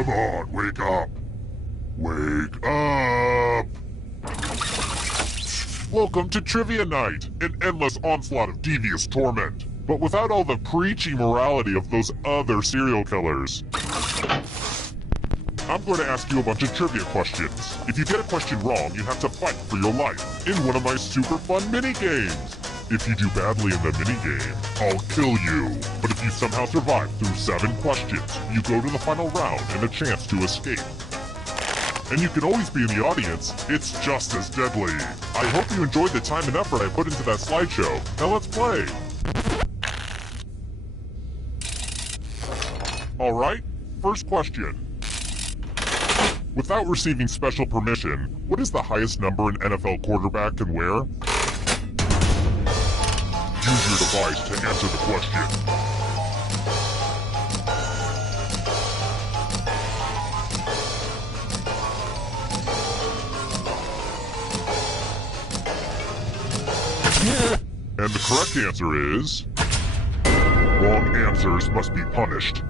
Come on, wake up. Wake up! Welcome to Trivia Night, an endless onslaught of devious torment, but without all the preachy morality of those other serial killers. I'm going to ask you a bunch of trivia questions. If you get a question wrong, you have to fight for your life in one of my super fun mini-games. If you do badly in the mini-game, I'll kill you. But if you somehow survive through 7 questions, you go to the final round and a chance to escape. And you can always be in the audience. It's just as deadly. I hope you enjoyed the time and effort I put into that slideshow. Now let's play. Alright, first question. Without receiving special permission, what is the highest number an NFL quarterback can wear? Use your device to answer the question. And the correct answer is... wrong answers must be punished.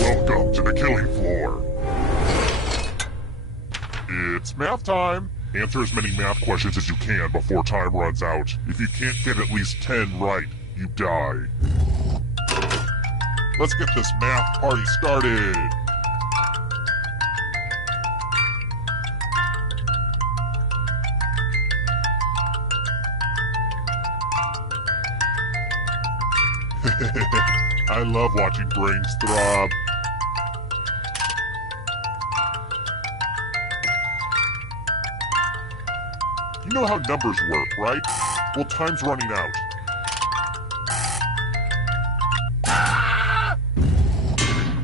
Welcome to the killing floor. It's math time. Answer as many math questions as you can before time runs out. If you can't get at least 10 right, you die. Let's get this math party started. I love watching brains throb. You know how numbers work, right? Well, time's running out.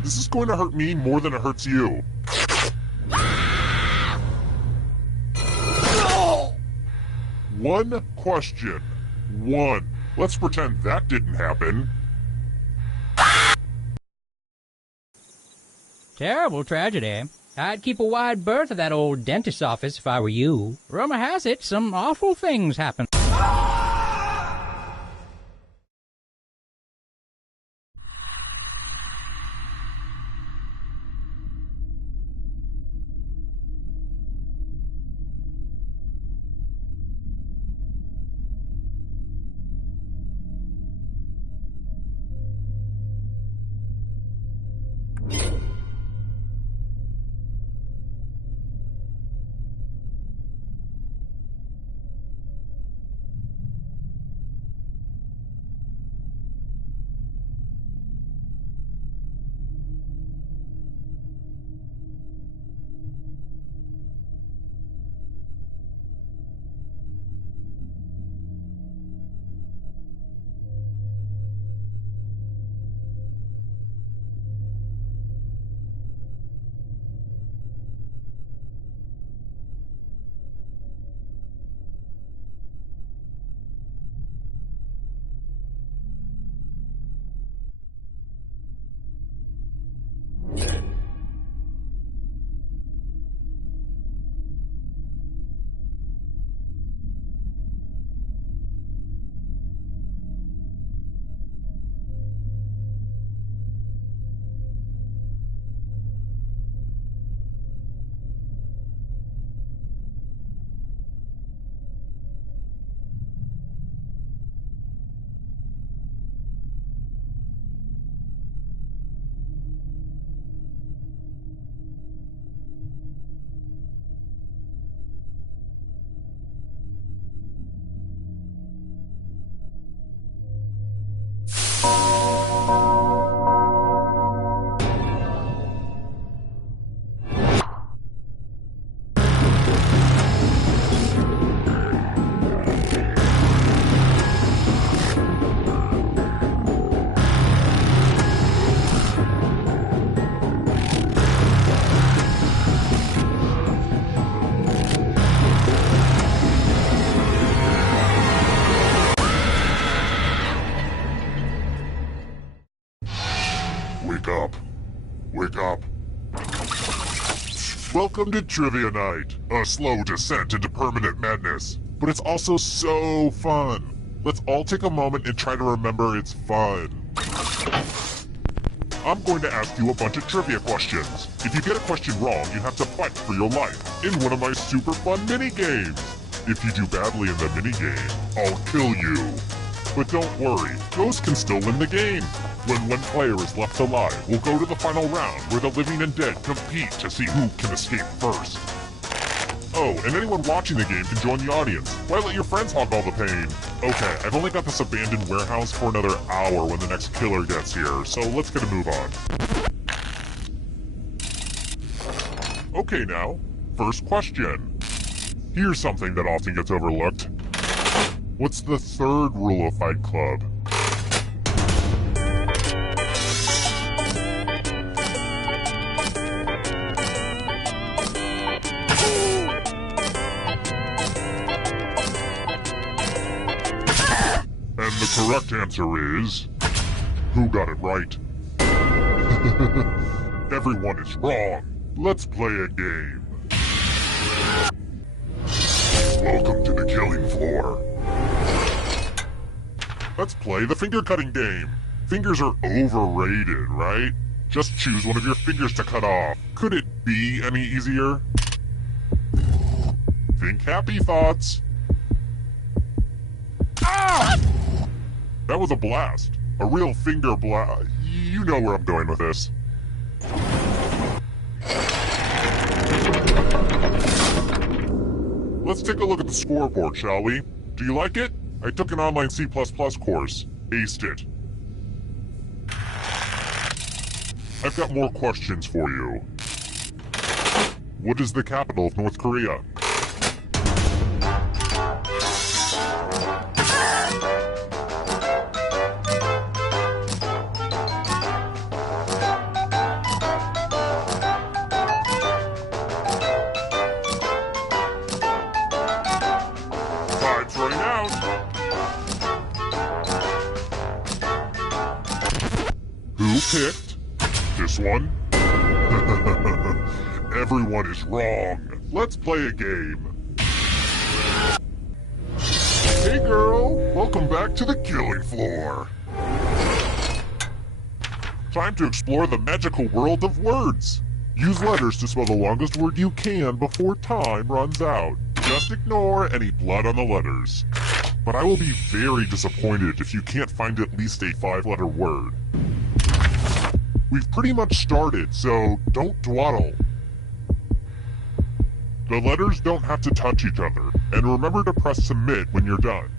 This is going to hurt me more than it hurts you. One question. One. Let's pretend that didn't happen. Terrible tragedy. I'd keep a wide berth of that old dentist's office if I were you. Rumor has it some awful things happen. Wake up. Welcome to Trivia Night, a slow descent into permanent madness. But it's also so fun. Let's all take a moment and try to remember it's fun. I'm going to ask you a bunch of trivia questions. If you get a question wrong, you have to fight for your life in one of my super fun mini-games. If you do badly in the minigame, I'll kill you. But don't worry, ghosts can still win the game. When one player is left alive, we'll go to the final round where the living and dead compete to see who can escape first. Oh, and anyone watching the game can join the audience. Why let your friends hog all the pain? Okay, I've only got this abandoned warehouse for another hour when the next killer gets here, so let's get a move on. Okay now, first question. Here's something that often gets overlooked. What's the third rule of Fight Club? And the correct answer is... who got it right? Everyone is wrong. Let's play a game. Welcome to the killing floor. Let's play the finger cutting game. Fingers are overrated, right? Just choose one of your fingers to cut off. Could it be any easier? Think happy thoughts. Ah! That was a blast. A real finger blast. You know where I'm going with this. Let's take a look at the scoreboard, shall we? Do you like it? I took an online C++ course. Aced it. I've got more questions for you. What is the capital of North Korea? Time's running out. Who picked this one? Everyone is wrong. Let's play a game. Hey girl, welcome back to the killing floor. Time to explore the magical world of words. Use letters to spell the longest word you can before time runs out. Just ignore any blood on the letters. But I will be very disappointed if you can't find at least a 5-letter word. We've pretty much started, so don't dawdle. The letters don't have to touch each other, and remember to press submit when you're done.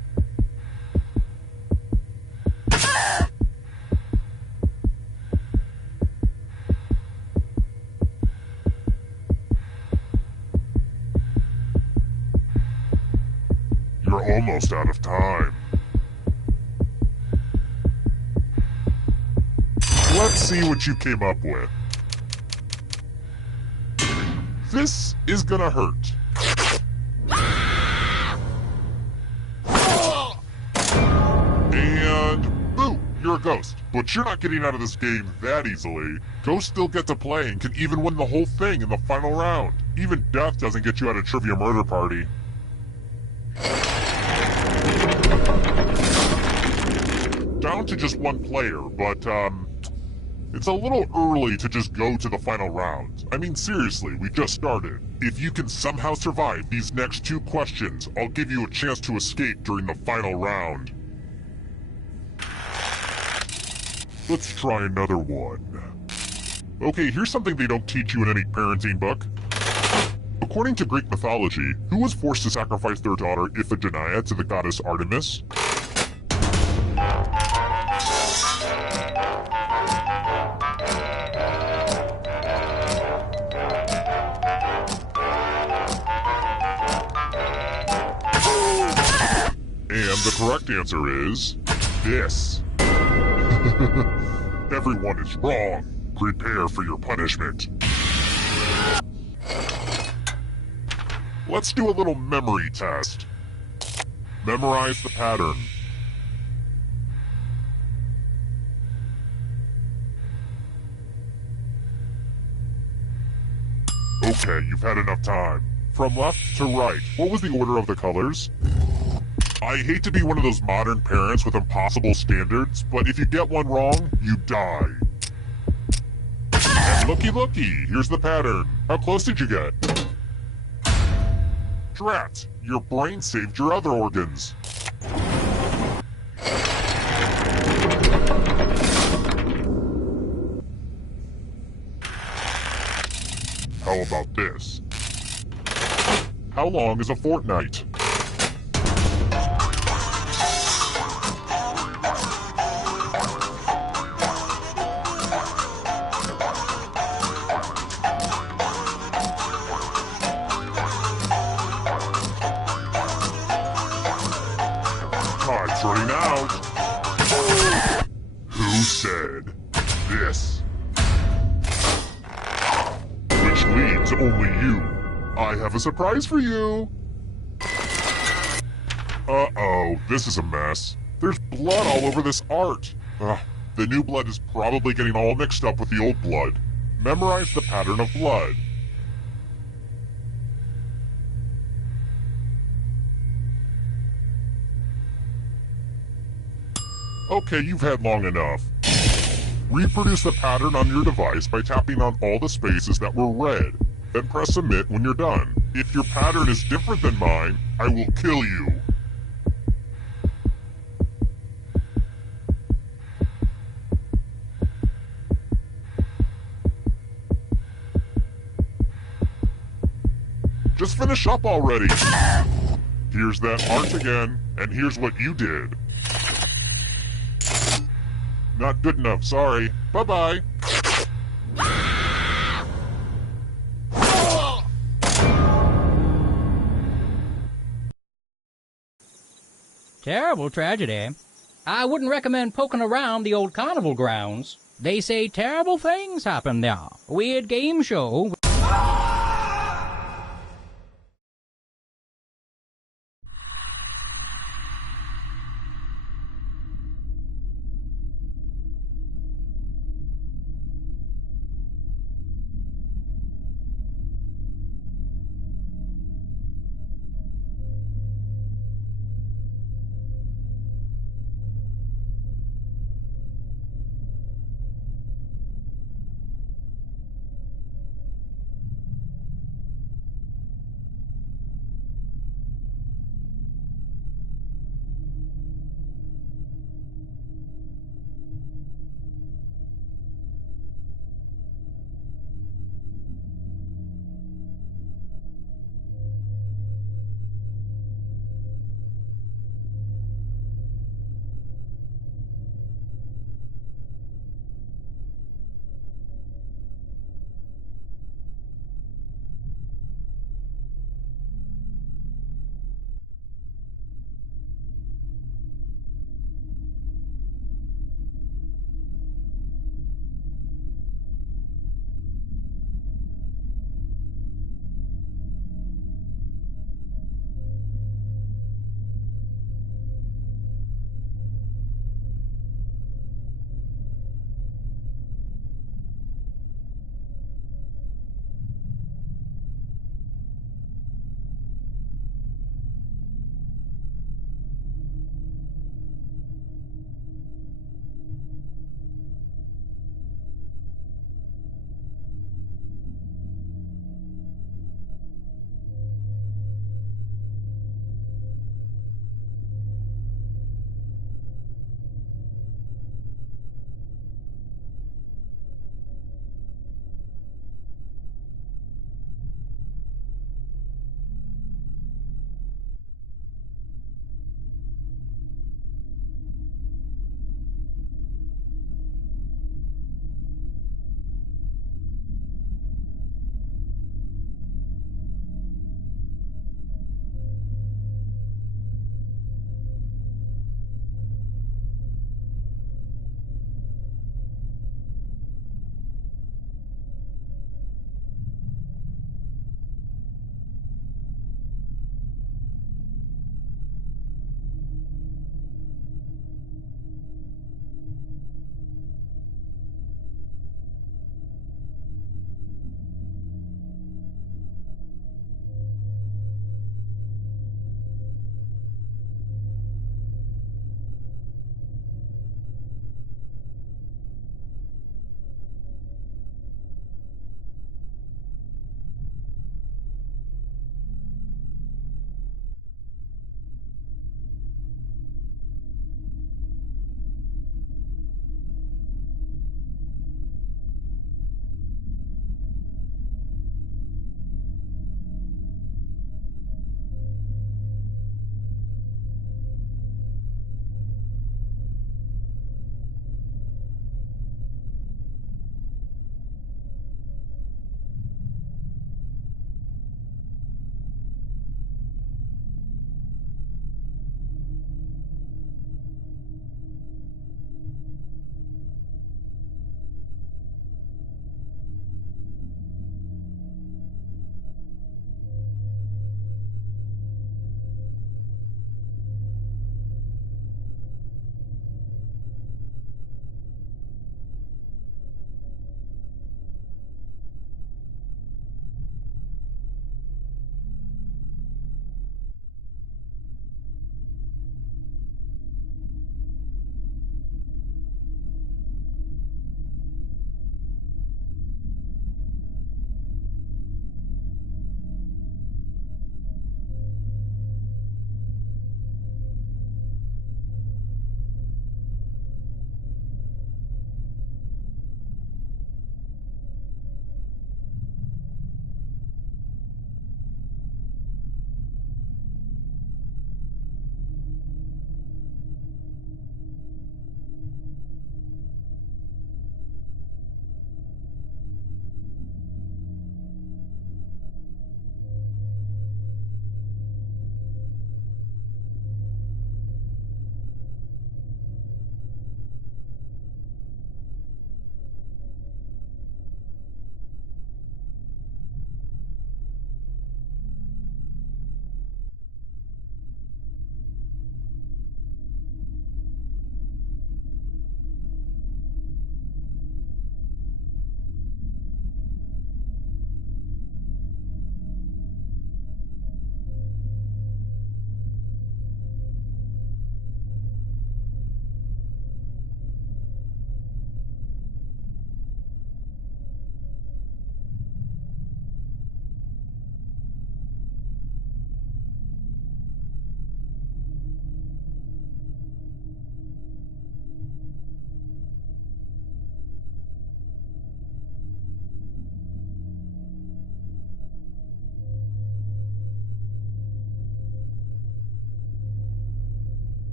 You're almost out of time. Let's see what you came up with. This is gonna hurt. And boo, you're a ghost. But you're not getting out of this game that easily. Ghosts still get to play and can even win the whole thing in the final round. Even death doesn't get you out of Trivia Murder Party. Down to just one player, but it's a little early to just go to the final round. I mean, seriously, we just started. If you can somehow survive these next 2 questions, I'll give you a chance to escape during the final round. Let's try another one. Okay, here's something they don't teach you in any parenting book. According to Greek mythology, who was forced to sacrifice their daughter Iphigenia to the goddess Artemis? And the correct answer is... this. Everyone is wrong. Prepare for your punishment. Let's do a little memory test. Memorize the pattern. Okay, you've had enough time. From left to right, what was the order of the colors? I hate to be one of those modern parents with impossible standards, but if you get one wrong, you die. Looky, looky, here's the pattern. How close did you get? Drat, your brain saved your other organs. How about this? How long is a fortnight? Time's running out. Who said this? Which leads only you. I have a surprise for you. Uh-oh, this is a mess. There's blood all over this art. The new blood is probably getting all mixed up with the old blood. Memorize the pattern of blood. Okay, you've had long enough. Reproduce the pattern on your device by tapping on all the spaces that were red. Then press submit when you're done. If your pattern is different than mine, I will kill you. Just finish up already. Here's that art again, and here's what you did. Not good enough, sorry. Bye-bye. Terrible tragedy. I wouldn't recommend poking around the old carnival grounds. They say terrible things happen there. Weird game show.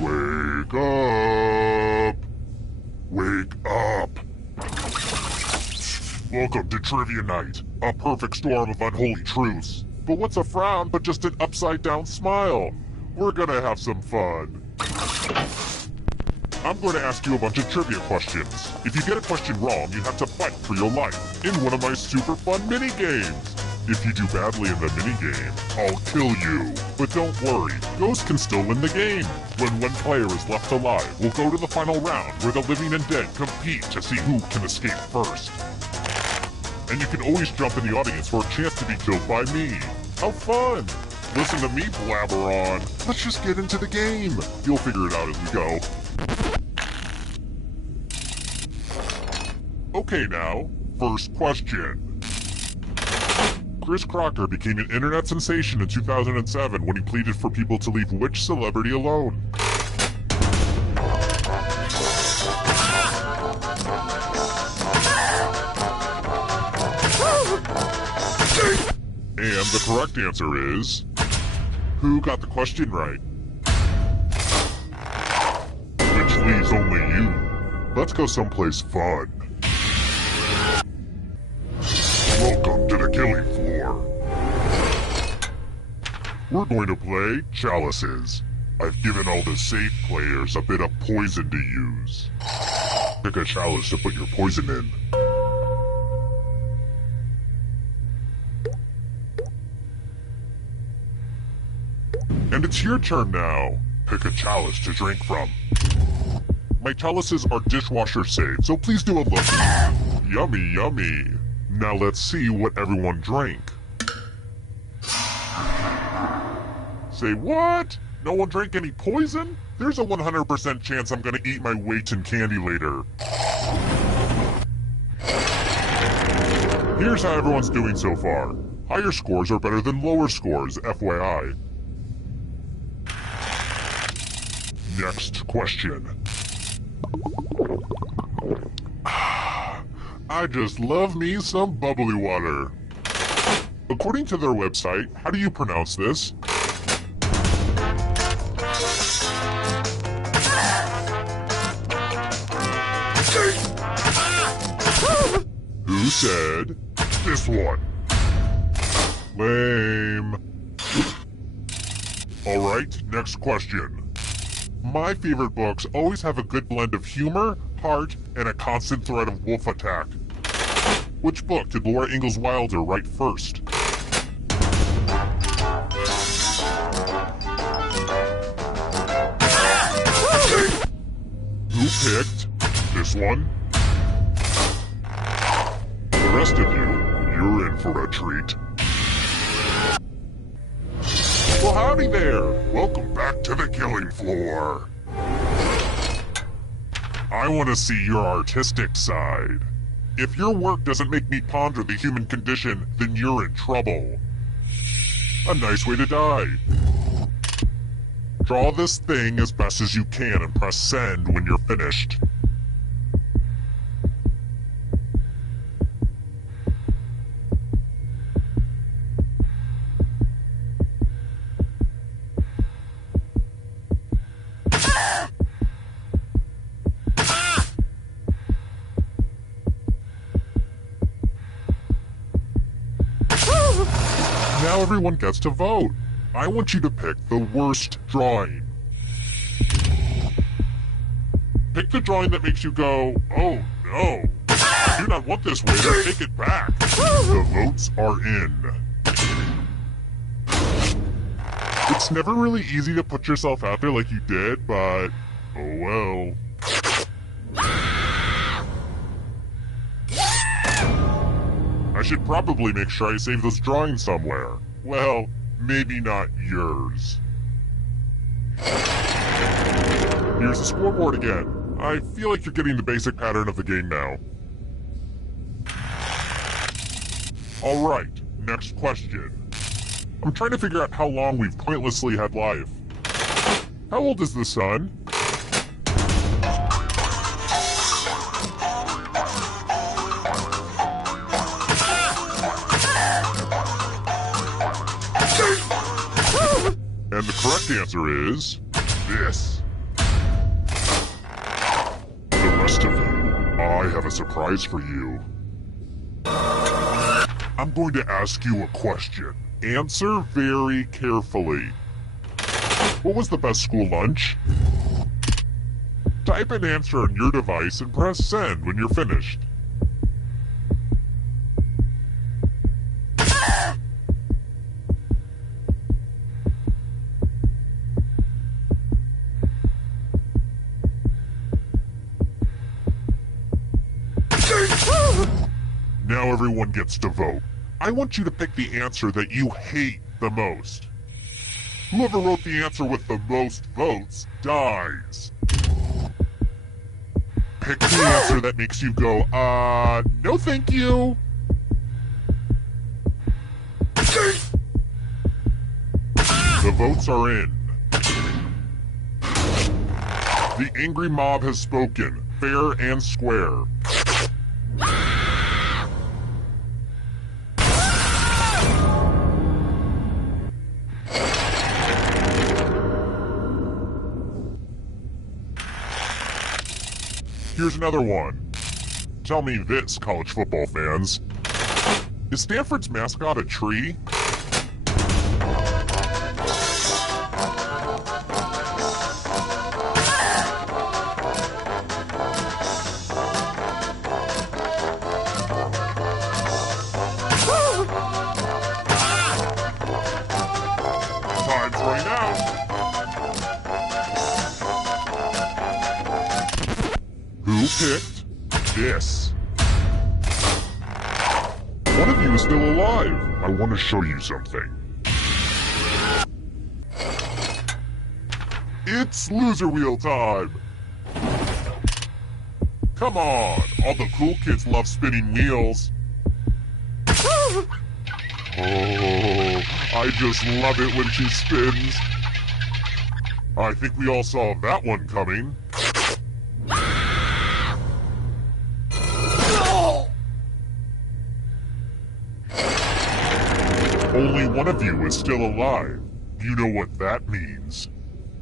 Wake up! Wake up! Welcome to Trivia Night, a perfect storm of unholy truths. But what's a frown but just an upside-down smile? We're gonna have some fun. I'm going to ask you a bunch of trivia questions. If you get a question wrong, you have to fight for your life in one of my super fun mini-games. If you do badly in the mini-game, I'll kill you. But don't worry, ghosts can still win the game. When one player is left alive, we'll go to the final round where the living and dead compete to see who can escape first. And you can always jump in the audience for a chance to be killed by me. How fun! Listen to me blabber on. Let's just get into the game. You'll figure it out as we go. Okay now, first question. Chris Crocker became an internet sensation in 2007 when he pleaded for people to leave which celebrity alone? And the correct answer is... Who got the question right? Which leaves only you. Let's go someplace fun. Welcome to the killing floor. We're going to play Chalices. I've given all the safe players a bit of poison to use. Pick a chalice to put your poison in. And it's your turn now. Pick a chalice to drink from. My chalices are dishwasher safe, so please do a look. Yummy, yummy. Now let's see what everyone drank. Say what? No one drank any poison? There's a 100% chance I'm gonna eat my weight in candy later. Here's how everyone's doing so far. Higher scores are better than lower scores, FYI. Next question. I just love me some bubbly water. According to their website, how do you pronounce this? Who said this one? Lame. Alright, next question. My favorite books always have a good blend of humor, heart, and a constant threat of wolf attack. Which book did Laura Ingalls Wilder write first? Who picked this one? The rest of you, you're in for a treat. Well, howdy there! Welcome back to the killing floor. I want to see your artistic side. If your work doesn't make me ponder the human condition, then you're in trouble. A nice way to die. Draw this thing as best as you can and press send when you're finished. Now everyone gets to vote. I want you to pick the worst drawing. Pick the drawing that makes you go, oh no. I do not want this waiter, take it back. The votes are in. It's never really easy to put yourself out there like you did, but oh well. I should probably make sure I save those drawings somewhere. Well, maybe not yours. Here's the scoreboard again. I feel like you're getting the basic pattern of the game now. Alright, next question. I'm trying to figure out how long we've pointlessly had life. How old is the sun? And the correct answer is... this. rest of you, I have a surprise for you. I'm going to ask you a question. Answer very carefully. What was the best school lunch? Type an answer on your device and press send when you're finished. Now everyone gets to vote. I want you to pick the answer that you hate the most. Whoever wrote the answer with the most votes dies. Pick the answer that makes you go, no thank you. The votes are in. The angry mob has spoken, fair and square. Here's another one. Tell me this, college football fans. Is Stanford's mascot a tree? Time's running out. Who picked this? One of you is still alive. I want to show you something. It's loser wheel time. Come on, all the cool kids love spinning wheels. Oh, I just love it when she spins. I think we all saw that one coming. Only one of you is still alive. You know what that means.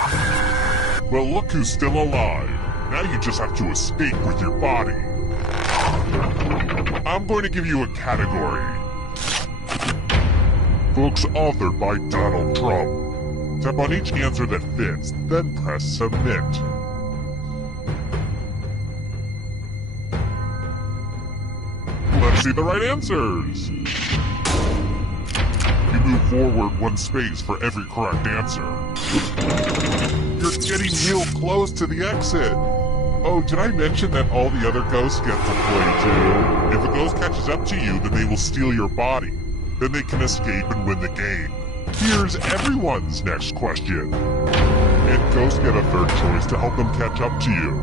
Well, look who's still alive. Now you just have to escape with your body. I'm going to give you a category. Books authored by Donald Trump. Tap on each answer that fits, then press submit. Let's see the right answers. You move forward one space for every correct answer. You're getting real close to the exit. Oh, did I mention that all the other ghosts get to play too? If a ghost catches up to you, then they will steal your body. Then they can escape and win the game. Here's everyone's next question. And ghosts get a third choice to help them catch up to you.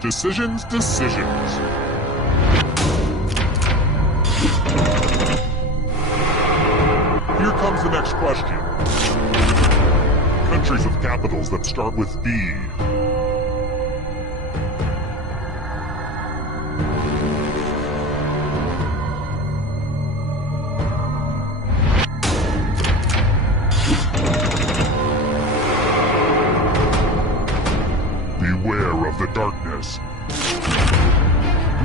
Decisions. Here comes the next question. Countries with capitals that start with B. Beware of the darkness.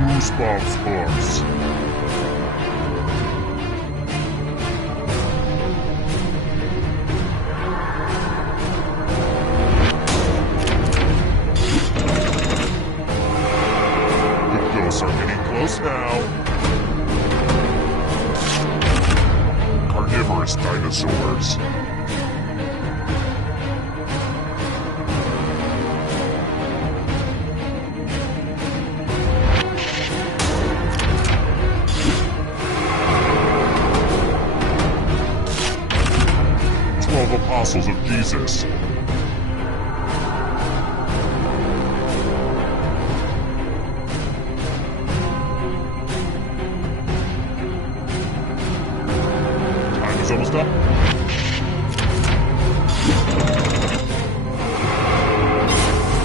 Goosebumps books. The ghosts are getting close now. Carnivorous dinosaurs. Apostles of Jesus. Time is almost up.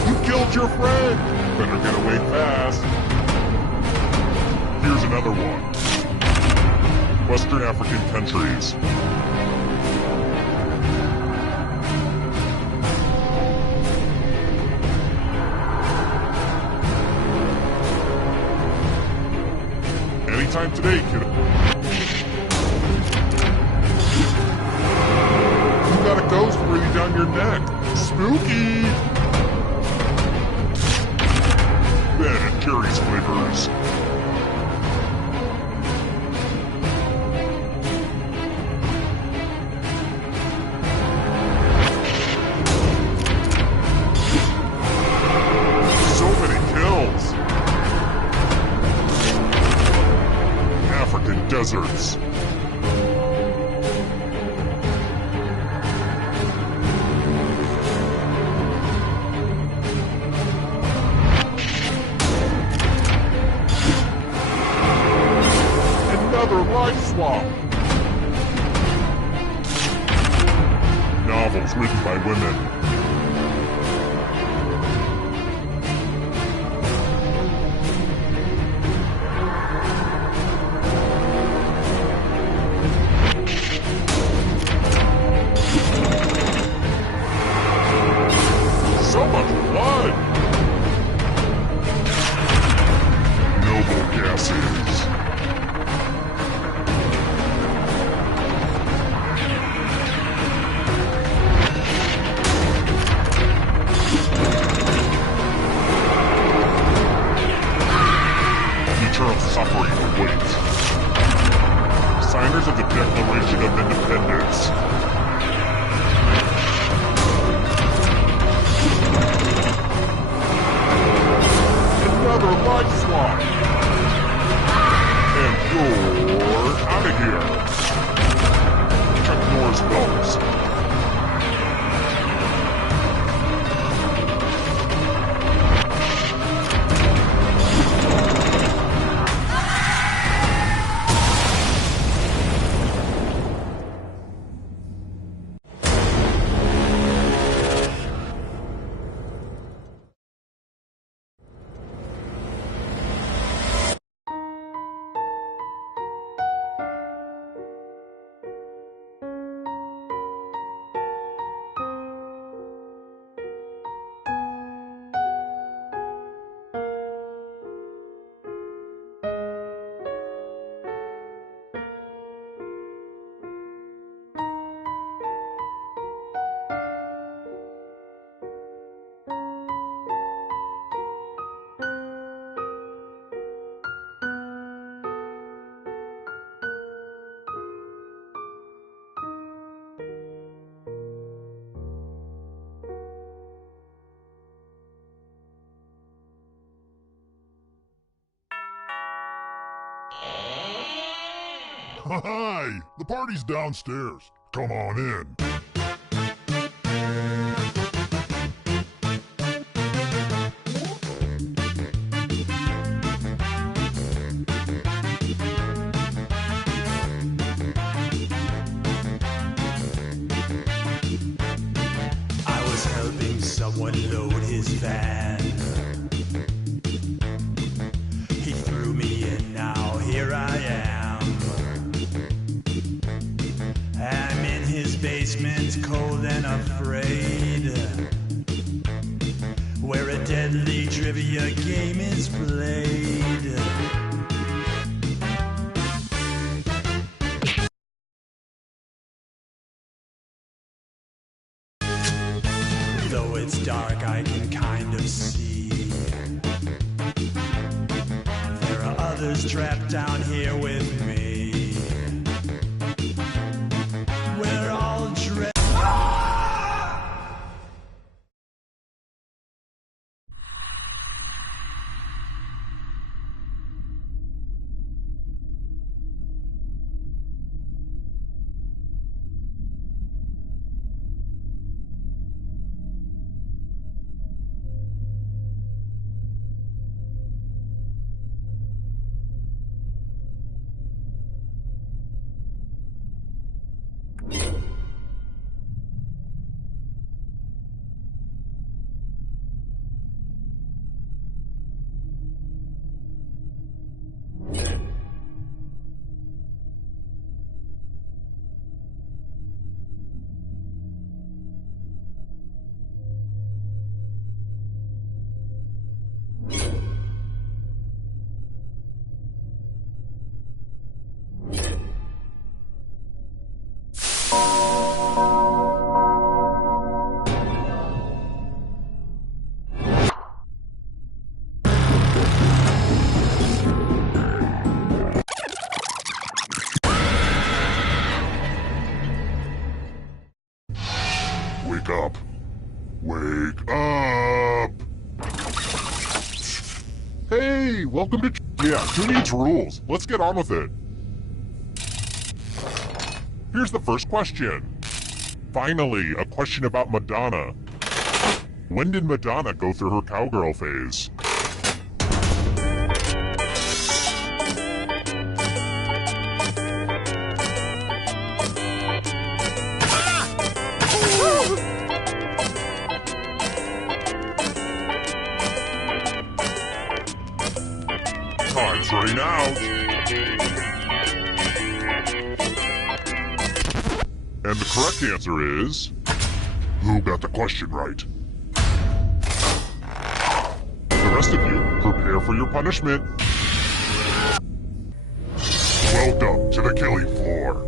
You killed your friend! Better get away fast. Here's another one. Western African countries. Anytime today, kiddo. You got a ghost breathing down your neck. Spooky! Ben and Jerry's flavors. So many kills. African deserts. Another life swap. Novels written by women. So much blood! Noble gases. Eternal suffering awaits. Signers of the Declaration of Independence. Another life swap. And you're out of here. Chuck Norris Wells. Hi! The party's downstairs. Come on in. I was helping someone load his van. He threw me in, now here I am. I'm in his basement, cold and afraid, where a deadly trivia game is played. Though it's dark, I can kind of see there are others trapped down here with me. We're all dressed. Hey, welcome to... Yeah, who needs rules? Let's get on with it. Here's the first question. Finally, a question about Madonna. When did Madonna go through her cowgirl phase? Time's running out. And the correct answer is... Who got the question right? The rest of you, prepare for your punishment. Welcome to the killing floor.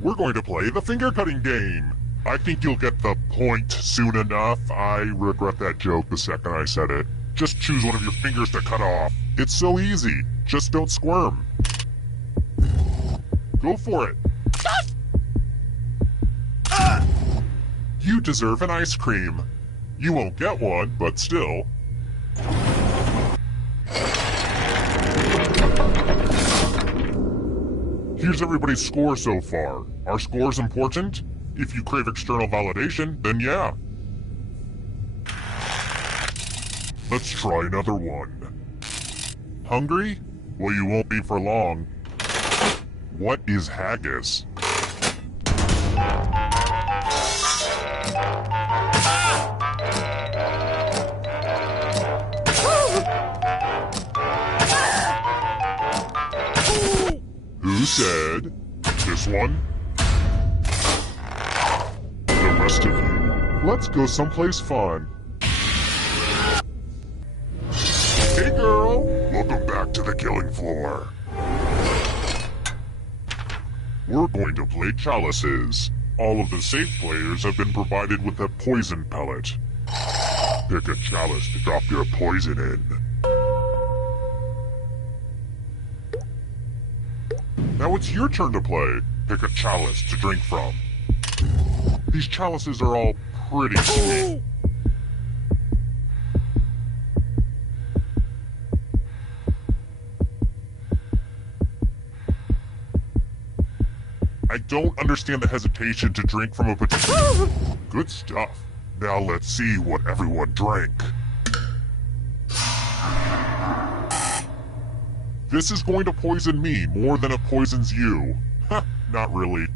We're going to play the finger cutting game. I think you'll get the point soon enough. I regret that joke the second I said it. Just choose one of your fingers to cut off. It's so easy. Just don't squirm. Go for it. You deserve an ice cream. You won't get one, but still. Here's everybody's score so far. Are scores important? If you crave external validation, then yeah. Let's try another one. Hungry? Well, you won't be for long. What is haggis? Who said this one? The rest of you, let's go someplace fun. Hey girl, welcome back to the killing floor. We're going to play chalices. All of the safe players have been provided with a poison pellet. Pick a chalice to drop your poison in. Now it's your turn to play. Pick a chalice to drink from. These chalices are all pretty sweet. I don't understand the hesitation to drink from a particular... Good stuff. Now let's see what everyone drank. This is going to poison me more than it poisons you. Ha, not really.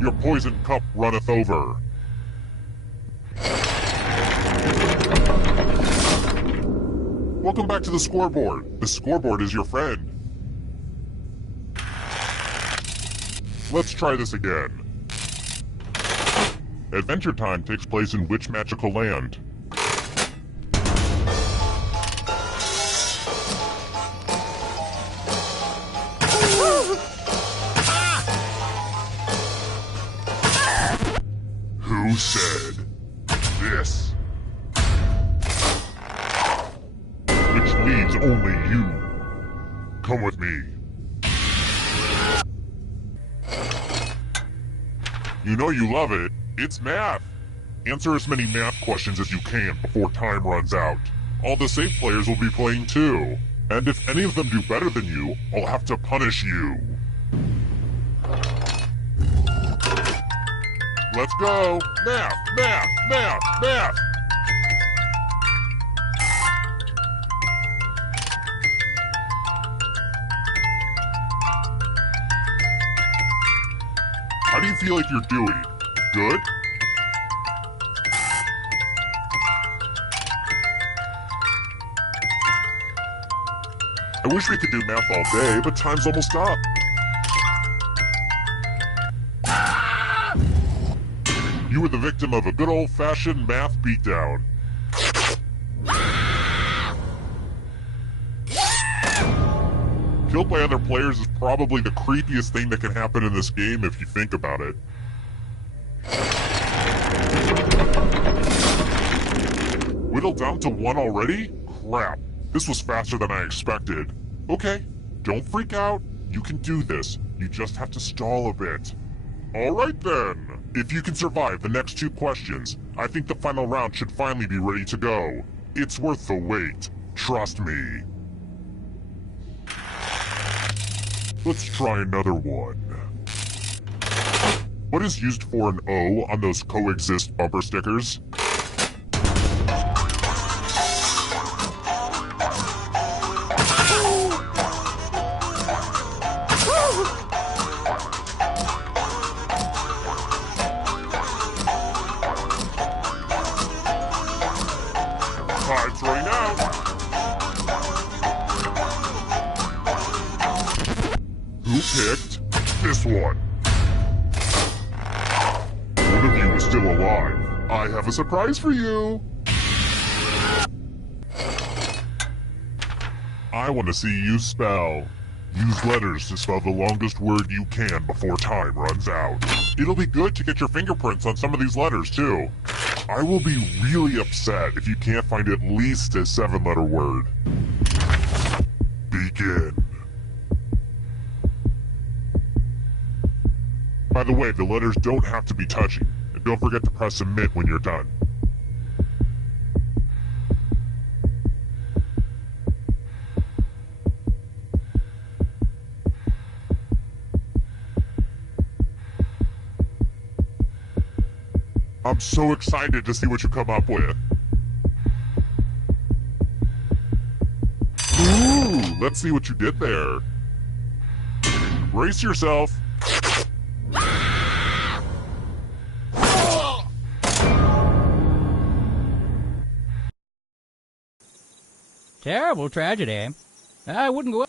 Your poison cup runneth over. Welcome back to the scoreboard. The scoreboard is your friend. Let's try this again. Adventure Time takes place in which magical land? Who said this? Which leaves only you. Come with me. You know you love it. It's math. Answer as many math questions as you can before time runs out. All the safe players will be playing too. And if any of them do better than you, I'll have to punish you. Let's go! Math! Math! Math! Math! How do you feel like you're doing? Good? I wish we could do math all day, but time's almost up. You were the victim of a good old-fashioned math beatdown. Killed by other players is probably the creepiest thing that can happen in this game if you think about it. Whittled down to 1 already? Crap. This was faster than I expected. Okay, don't freak out. You can do this. You just have to stall a bit. Alright then. If you can survive the next 2 questions, I think the final round should finally be ready to go. It's worth the wait. Trust me. Let's try another one. What is used for an O on those coexist bumper stickers? Time's running out. Who picked this one? One of you is still alive. I have a surprise for you. I want to see you spell. Use letters to spell the longest word you can before time runs out. It'll be good to get your fingerprints on some of these letters, too. I will be really upset if you can't find at least a 7-letter word. Begin. By the way, the letters don't have to be touching, and don't forget to press submit when you're done. I'm so excited to see what you come up with. Ooh, let's see what you did there. Brace yourself. Terrible tragedy. I wouldn't go.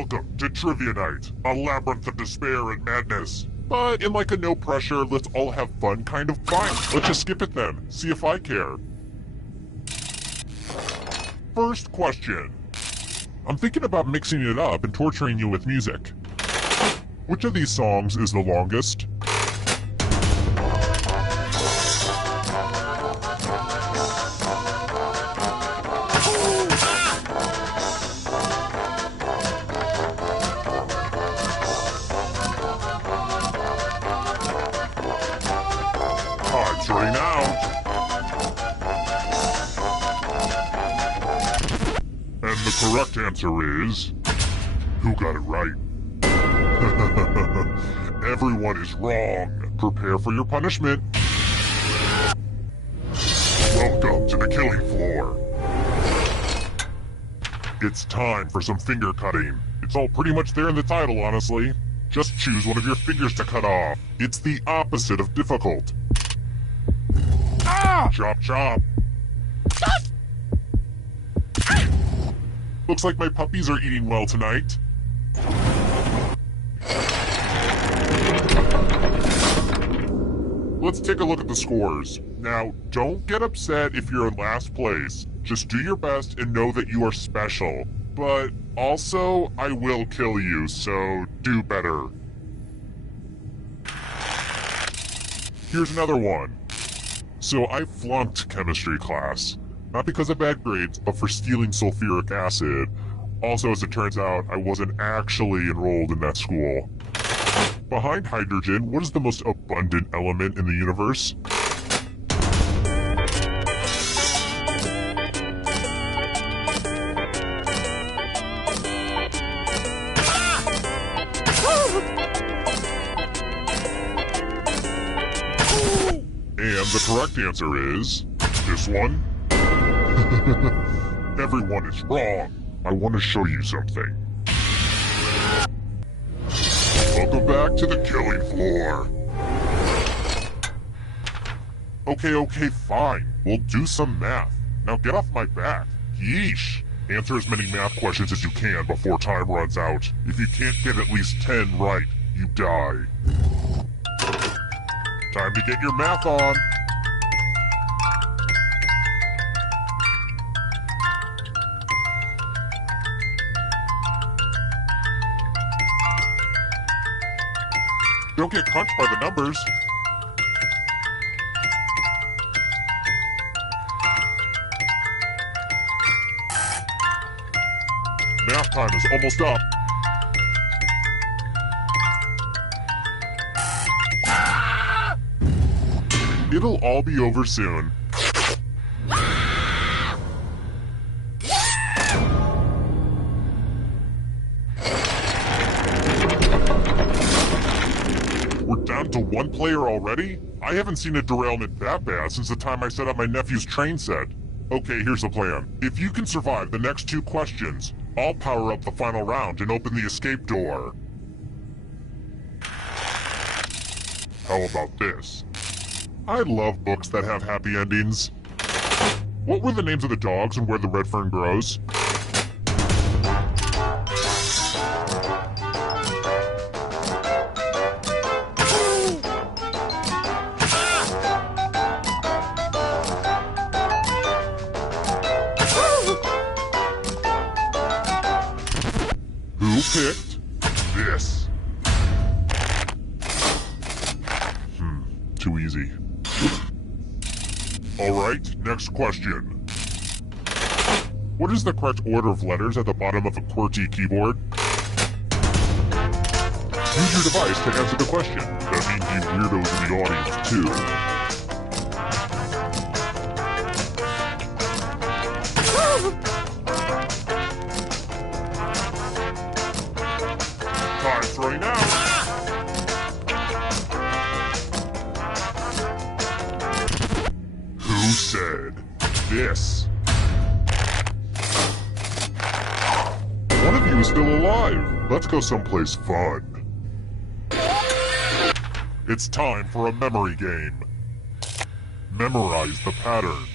Welcome to Trivia Night, a labyrinth of despair and madness. But in like a no pressure, let's all have fun kind of fine. Let's just skip it then, see if I care. First question. I'm thinking about mixing it up and torturing you with music. Which of these songs is the longest? Time's running out. And the correct answer is... Who got it right? Everyone is wrong. Prepare for your punishment. Welcome to the killing floor. It's time for some finger cutting. It's all pretty much there in the title, honestly. Just choose one of your fingers to cut off. It's the opposite of difficult. Ah! Chop chop. Looks like my puppies are eating well tonight. Let's take a look at the scores. Now, don't get upset if you're in last place. Just do your best and know that you are special. But also, I will kill you, so do better. Here's another one. So I flunked chemistry class. Not because of bad grades, but for stealing sulfuric acid. Also, as it turns out, I wasn't actually enrolled in that school. Behind hydrogen, what is the most abundant element in the universe? And the correct answer is... this one? Everyone is wrong. I want to show you something. Welcome back to the killing floor. Okay, fine. We'll do some math. Now get off my back. Yeesh. Answer as many math questions as you can before time runs out. If you can't get at least 10 right, you die. Time to get your math on. Don't get crunched by the numbers. Math time is almost up. It'll all be over soon. We're down to one player already? I haven't seen a derailment that bad since the time I set up my nephew's train set. Okay, here's the plan. If you can survive the next 2 questions, I'll power up the final round and open the escape door. How about this? I love books that have happy endings. What were the names of the dogs and where the red fern grows? Who picked this? Too easy. Alright, next question. What is the correct order of letters at the bottom of a QWERTY keyboard? Use your device to answer the question. That means you weirdos in the audience, too. Time's running out. Who said this? One of you is still alive. Let's go someplace fun. It's time for a memory game. Memorize the pattern.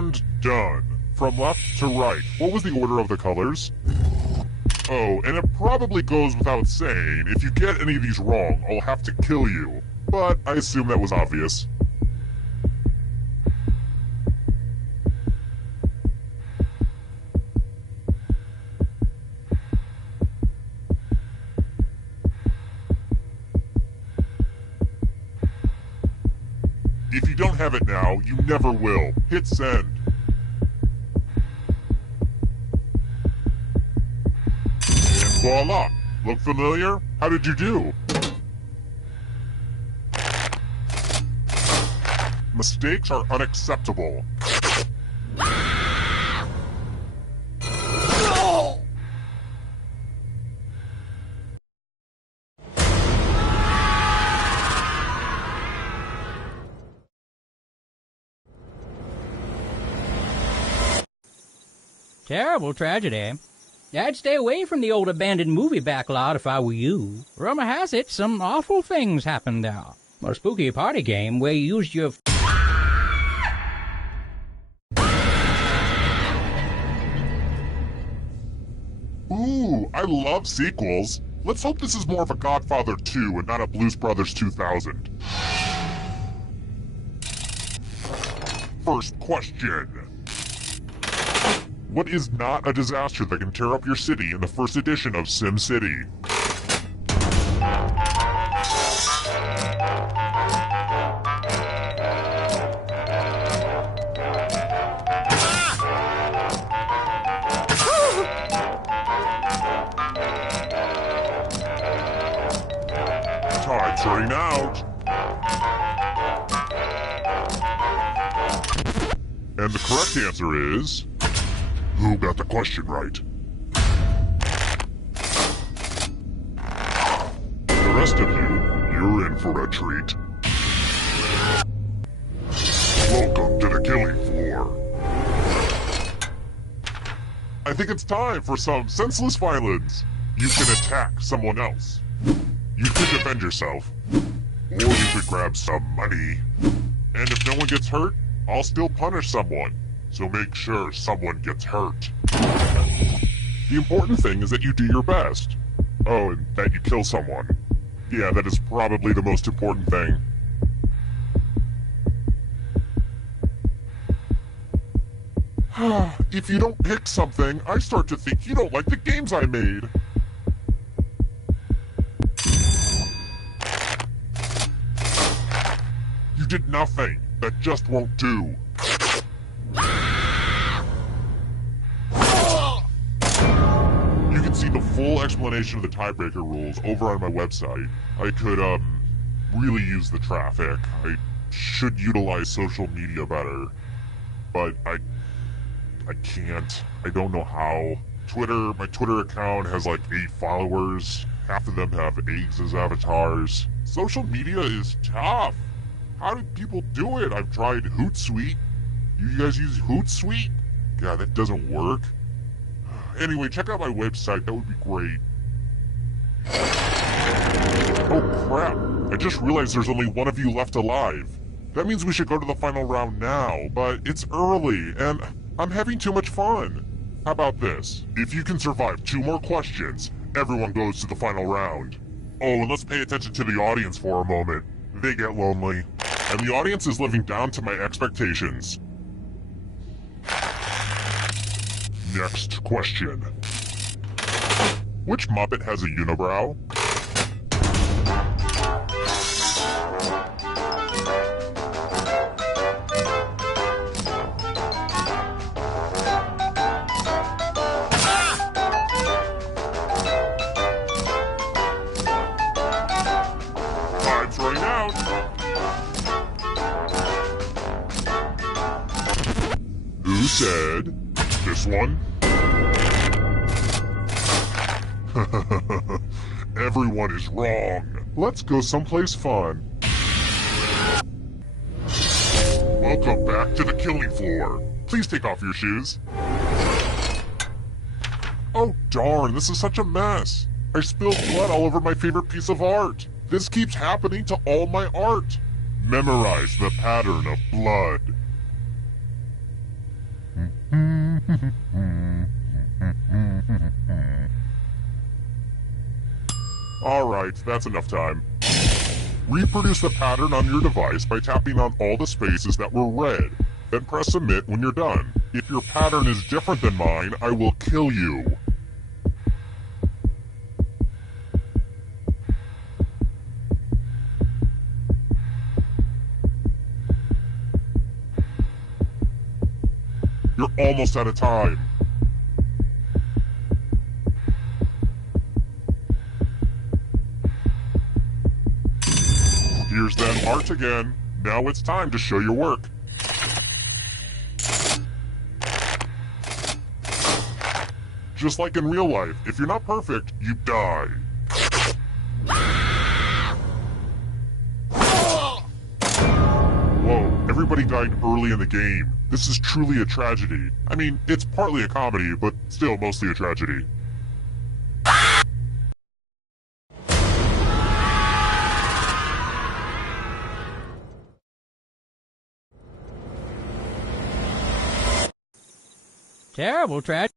And done. From left to right. What was the order of the colors? Oh, and it probably goes without saying, if you get any of these wrong, I'll have to kill you. But I assume that was obvious. If you don't have it now, you never will. Hit send. And voila! Look familiar? How did you do? Mistakes are unacceptable. Terrible tragedy. I'd stay away from the old abandoned movie backlot if I were you. Rumor has it some awful things happened there. A spooky party game where you used your... Ooh, I love sequels. Let's hope this is more of a Godfather 2 and not a Blues Brothers 2000. First question. What is not a disaster that can tear up your city in the first edition of SimCity? Time's running out. And the correct answer is... Who got the question right? The rest of you, you're in for a treat. Welcome to the killing floor. I think it's time for some senseless violence. You can attack someone else. You could defend yourself. Or you could grab some money. And if no one gets hurt, I'll still punish someone. So make sure someone gets hurt. The important thing is that you do your best. Oh, and that you kill someone. Yeah, that is probably the most important thing. If you don't pick something, I start to think you don't like the games I made. You did nothing. That just won't do. You can see the full explanation of the tiebreaker rules over on my website. I could, really use the traffic. I should utilize social media better. But I can't. I don't know how. My Twitter account has like 8 followers. Half of them have eggs as avatars. Social media is tough. How do people do it? I've tried Hootsuite. You guys use Hootsuite? God, that doesn't work. Anyway, check out my website. That would be great. Oh crap. I just realized there's only one of you left alive. That means we should go to the final round now, but it's early, and I'm having too much fun. How about this? If you can survive 2 more questions, everyone goes to the final round. Oh, and let's pay attention to the audience for a moment. They get lonely. And the audience is living down to my expectations. Next question. Which Muppet has a unibrow? Time's running out. Who said this one? Everyone is wrong. Let's go someplace fun. Welcome back to the killing floor. Please take off your shoes. Oh darn, this is such a mess. I spilled blood all over my favorite piece of art. This keeps happening to all my art. Memorize the pattern of blood. Alright, that's enough time. Reproduce the pattern on your device by tapping on all the spaces that were red. Then press submit when you're done. If your pattern is different than mine, I will kill you. You're almost out of time. Here's that art again. Now it's time to show your work. Just like in real life, if you're not perfect, you die. Whoa, everybody died early in the game. This is truly a tragedy. I mean, it's partly a comedy, but still mostly a tragedy. Terrible tragedy.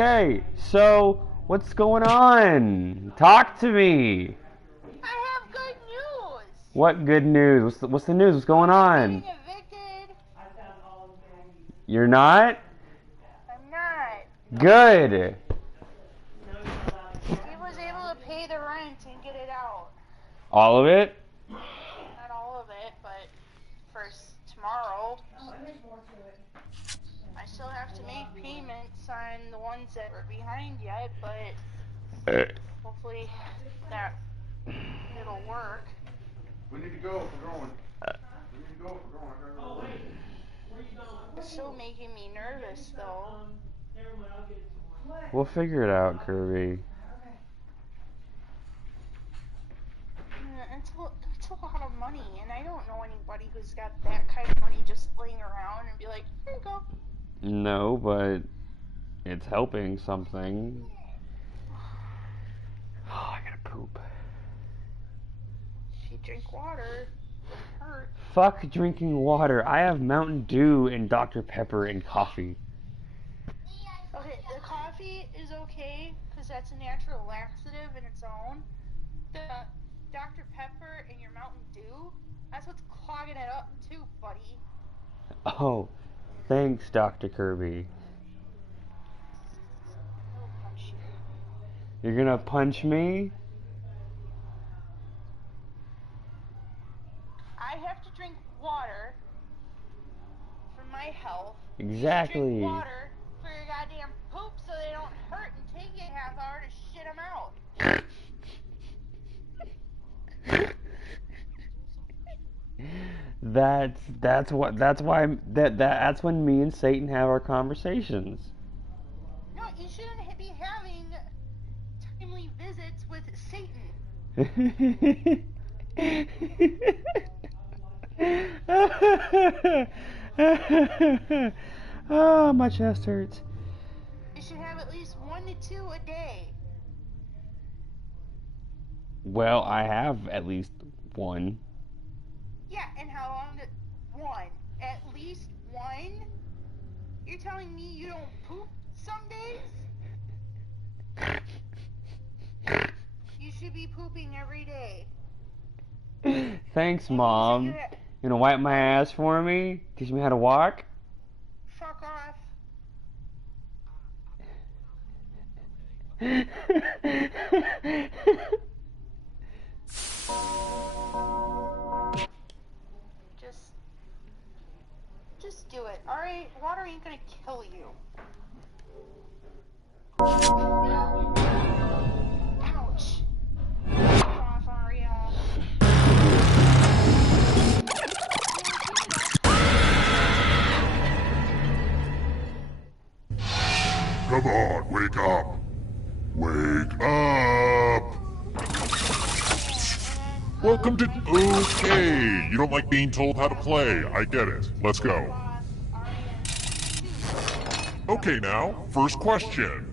Okay, so what's going on? Talk to me. I have good news. What good news? What's the news? What's going on? I'm getting evicted. You're not? I'm not. Good. He was able to pay the rent and get it out. All of it? Not all of it, but for tomorrow. I still have to make payments on the ones that are behind yet, but hopefully that it'll work. We need to go if we're going. We need to go if we're going. It's still making me nervous though. We'll figure it out, Kirby. It's a lot of money, and I don't know anybody who's got that kind of money just laying around and be like, here you go. No, but it's helping something. Oh, I gotta poop. If you drink water, it doesn't hurt. Fuck drinking water. I have Mountain Dew and Dr. Pepper and coffee. Okay, the coffee is okay, because that's a natural laxative in its own. The Dr. Pepper and your Mountain Dew, that's what's clogging it up too, buddy. Oh, thanks, Dr. Kirby. I'll punch you. You're gonna punch me? I have to drink water for my health. Exactly. You drink water for your goddamn poop so they don't hurt and take you a half hour to shit them out. That's when me and Satan have our conversations. No, you shouldn't be having timely visits with Satan. Oh, my chest hurts. You should have at least 1 to 2 a day. Well, I have at least one. Yeah, and how long did... 1. At least 1? You're telling me you don't poop some days? You should be pooping every day. Thanks, Mom. You gonna wipe my ass for me? Teach me how to walk? Fuck off. Just do it. Alright, water ain't gonna kill you. Ouch. Fuck off, Aria. Come on, wake up. Wake up. Welcome to... Okay, you don't like being told how to play. I get it. Let's go. Okay now, first question.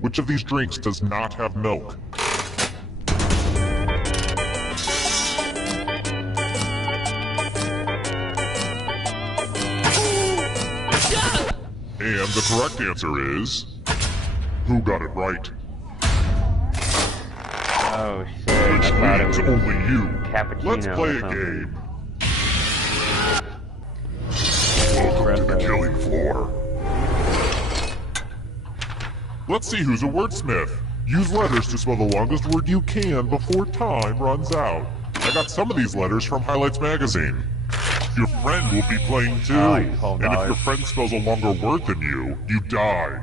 Which of these drinks does not have milk? And the correct answer is... Who got it right? Oh, shit. Which means only you. Cappuccino. Let's play a game. Welcome to the killing floor. Let's see who's a wordsmith. Use letters to spell the longest word you can before time runs out. I got some of these letters from Highlights magazine. Your friend will be playing too. I like and if your friend spells a longer word than you die.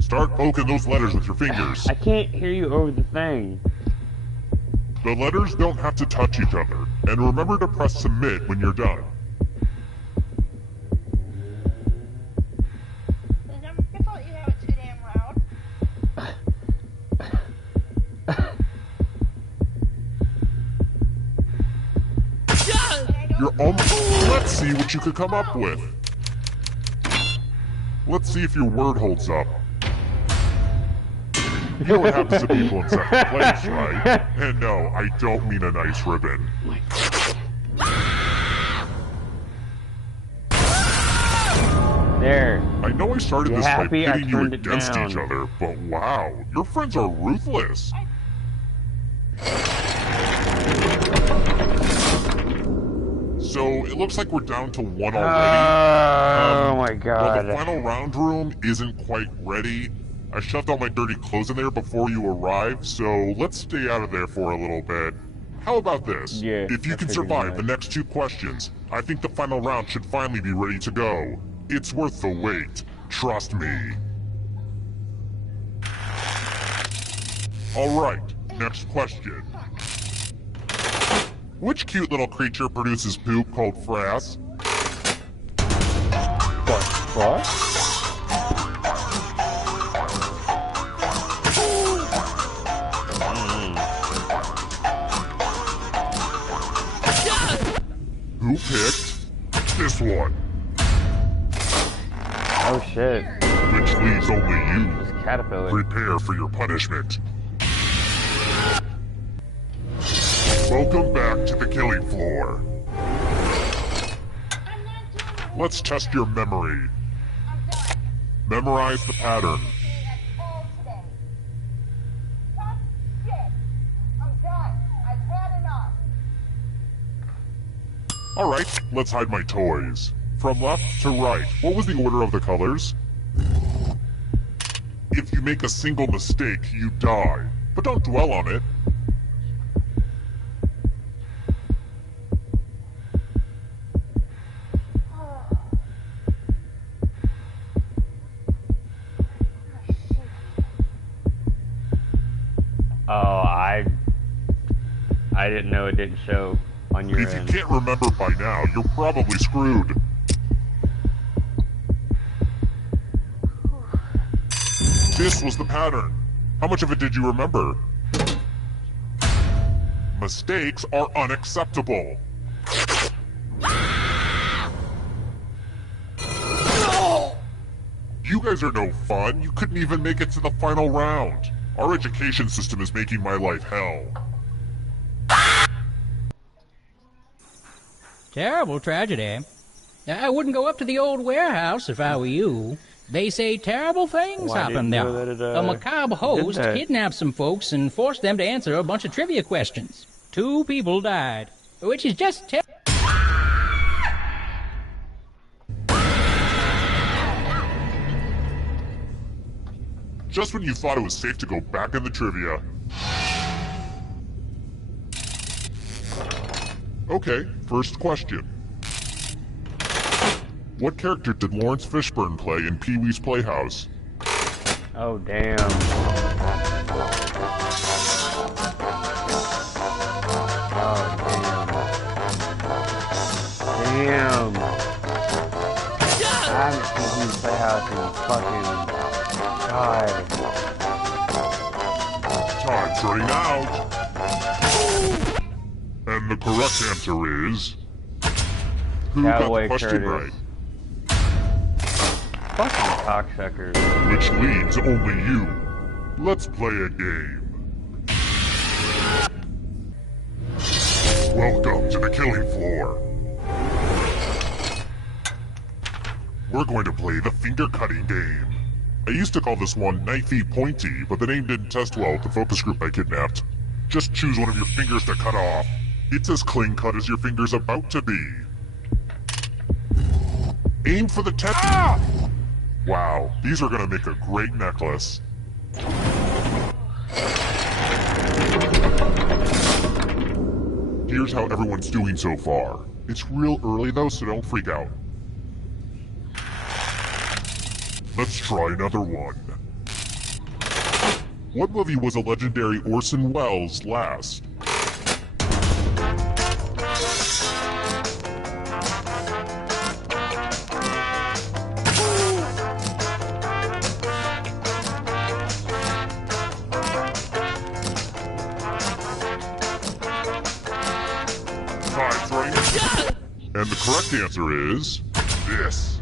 Start poking those letters with your fingers. I can't hear you over the thing. The letters don't have to touch each other. And remember to press submit when you're done. Is that my fault you have it too damn loud? You're almost... Let's see what you could come up with. Let's see if your word holds up. You know what happens to people in second place, right? And no, I don't mean a nice ribbon. There. I know I started You this by happy I pitting you turned it against down? each other, but wow, your friends are ruthless. So, it looks like we're down to one already. Oh my Well, god. the final round room isn't quite ready. I shoved all my dirty clothes in there before you arrived, so let's stay out of there for a little bit. How about this? Yeah, If you I can figured survive you the would. next 2 questions, I think the final round should finally be ready to go. It's worth the wait. Trust me. Alright, next question. Which cute little creature produces poop called frass? What? Who picked this one? Oh shit. Which leaves only you. It's a caterpillar. Prepare for your punishment. Welcome back to the killing floor. Let's test your memory. Memorize the pattern. Alright, let's hide my toys. From left to right, what was the order of the colors? If you make a single mistake, you die. But don't dwell on it. Oh, I didn't know it didn't show on your If you end. can't remember by now, you're probably screwed. This was the pattern. How much of it did you remember? Mistakes are unacceptable. You guys are no fun. You couldn't even make it to the final round. Our education system is making my life hell. Terrible tragedy. I wouldn't go up to the old warehouse if I were you. They say terrible things Well, I happen didn't there. know that it, A macabre host that. kidnapped some folks and forced them to answer a bunch of trivia questions. 2 people died, which is just Just when you thought it was safe to go back in the trivia. Okay, first question. What character did Lawrence Fishburne play in Pee-wee's Playhouse? Oh damn. Oh damn. Damn. I haven't seen him Playhouse in fucking God. Time's running out. And the correct answer is... Who got Cowboy the question Curtis. right? Fucking cocksucker. Which leaves only you. Let's play a game. Welcome to the killing floor. We're going to play the finger cutting game. I used to call this one Knifey Pointy, but the name didn't test well with the focus group I kidnapped. Just choose one of your fingers to cut off. It's as clean cut as your finger's about to be. Aim for the tip. Ah! Wow, these are gonna make a great necklace. Here's how everyone's doing so far. It's real early though, so don't freak out. Let's try another one. What movie was a legendary Orson Welles' last? Time's running. And the correct answer is... this.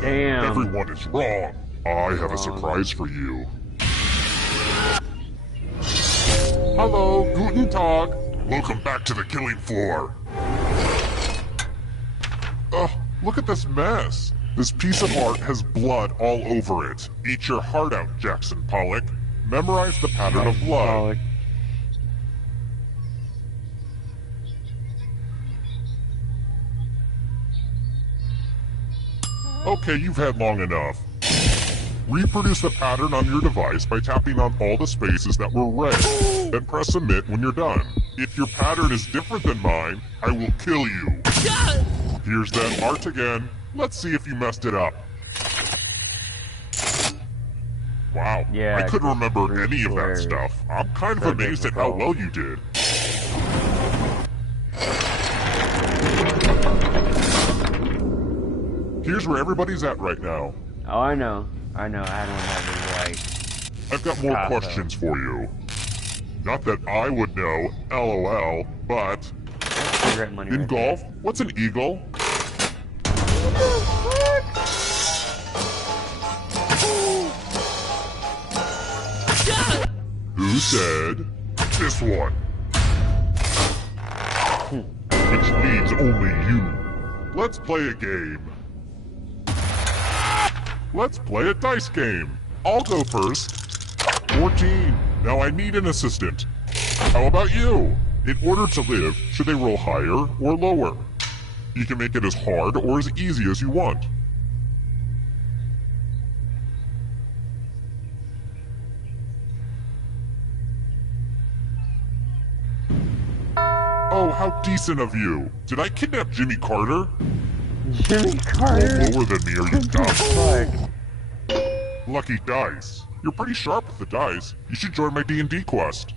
Damn. Everyone is wrong. I have a surprise for you. Hello, guten Tag. Welcome back to the killing floor. Look at this mess. This piece of art has blood all over it. Eat your heart out, Jackson Pollock. Memorize the pattern of blood. Okay, you've had long enough. Reproduce the pattern on your device by tapping on all the spaces that were red. Then press submit when you're done. If your pattern is different than mine, I will kill you. Here's that art again. Let's see if you messed it up. Wow, Yeah, I couldn't remember any of that squares. stuff. I'm kind of So amazed at how difficult. well you did. Here's where everybody's at right now. Oh, I know. I had one that was like... I've got more Picasso. questions for you. Not that I would know, LOL, but Cigarette money in right golf, what's an eagle? Who said this one? Which means only you. Let's play a game. Let's play a dice game. I'll go first. 14. Now I need an assistant. How about you? In order to live, should they roll higher or lower? You can make it as hard or as easy as you want. Oh, how decent of you. Did I kidnap Jimmy Carter? Jimmy Carter? Roll lower than me or you dumb. Fuck. Lucky dice. You're pretty sharp with the dice. You should join my D&D quest.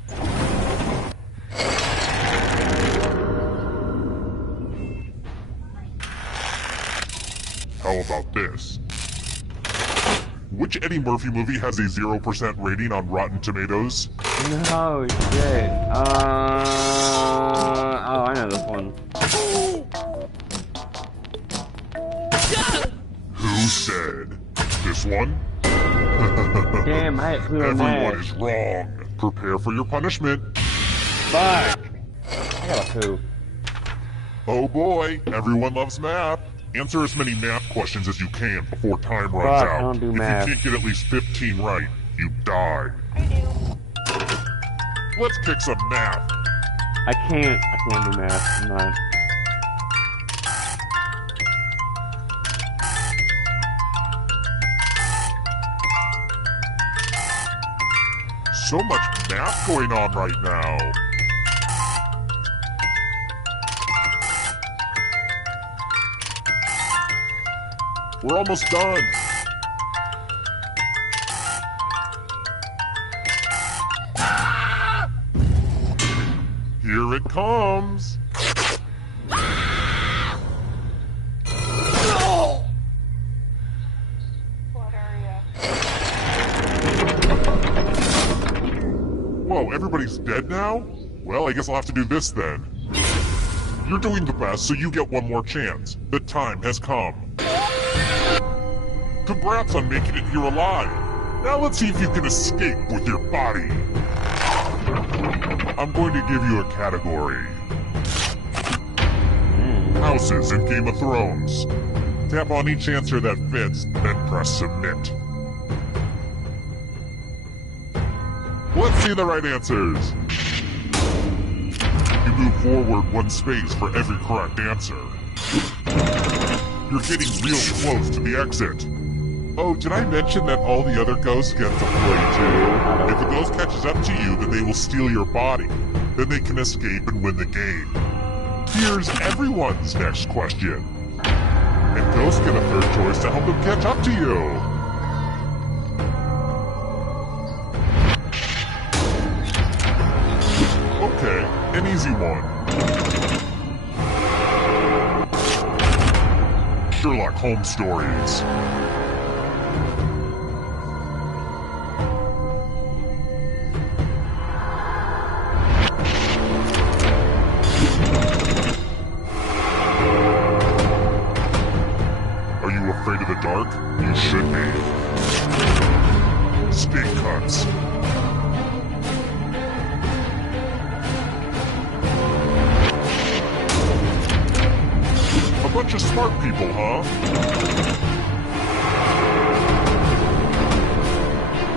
How about this? Which Eddie Murphy movie has a 0% rating on Rotten Tomatoes? No shit. Oh, I know this one. Who said this one? Damn, I flew on Everyone that. is wrong. Prepare for your punishment. Fuck. I gotta poop. Oh boy, everyone loves math. Answer as many math questions as you can before time runs Fuck, out. I don't do if math. you can't get at least 15 right, you die. I do. Let's kick some math. I can't do math. I'm not. So much math going on right now. We're almost done. Here it comes. What are ya? Whoa, everybody's dead now? Well, I guess I'll have to do this then. You're doing the best, so you get one more chance. The time has come. Congrats on making it here alive. Now let's see if you can escape with your body. I'm going to give you a category. Houses in Game of Thrones. Tap on each answer that fits, then press submit. Let's see the right answers. You move forward one space for every correct answer. You're getting real close to the exit. Oh, did I mention that all the other ghosts get to play too? If a ghost catches up to you, then they will steal your body. Then they can escape and win the game. Here's everyone's next question. And ghosts get a third choice to help them catch up to you. Okay, an easy one. Sherlock Holmes stories. Are you afraid of the dark? You should be. Stink cuts. A bunch of Smart people, huh?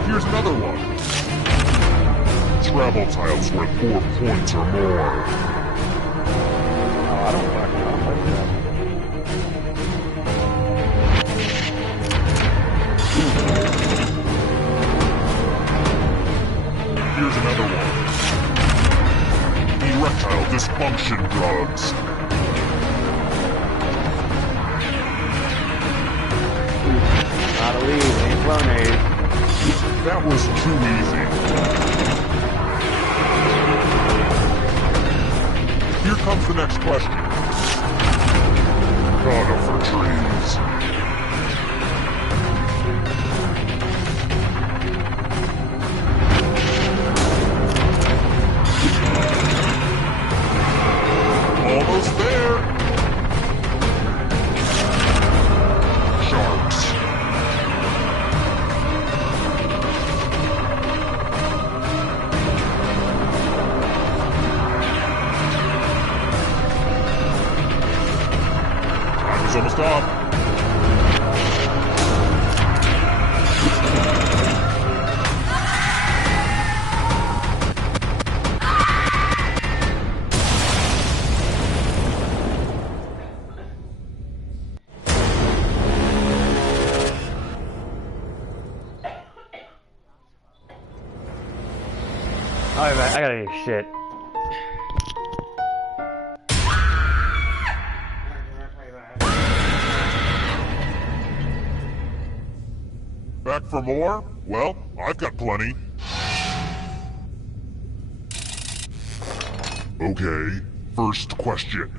Here's another one. Travel tiles worth 4 points or more. Oh, I don't like that. Here's another one. Erectile dysfunction drugs. Not a lead, ain't clonade. That was too easy. Here comes the next question. Conifer trees. Almost there. Sharks. Time is almost up. Alright, man, I gotta eat shit. Back for more? Well, I've got plenty. Okay, first question.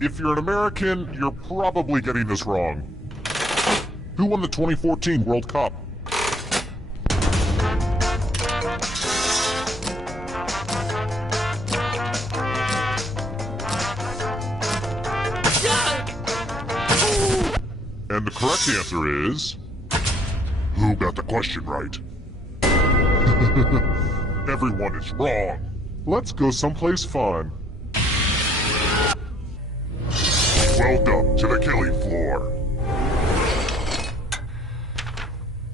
If you're an American, you're probably getting this wrong. Who won the 2014 World Cup? And the correct answer is... Who got the question right? Everyone is wrong. Let's go someplace fun. Welcome to the killing floor.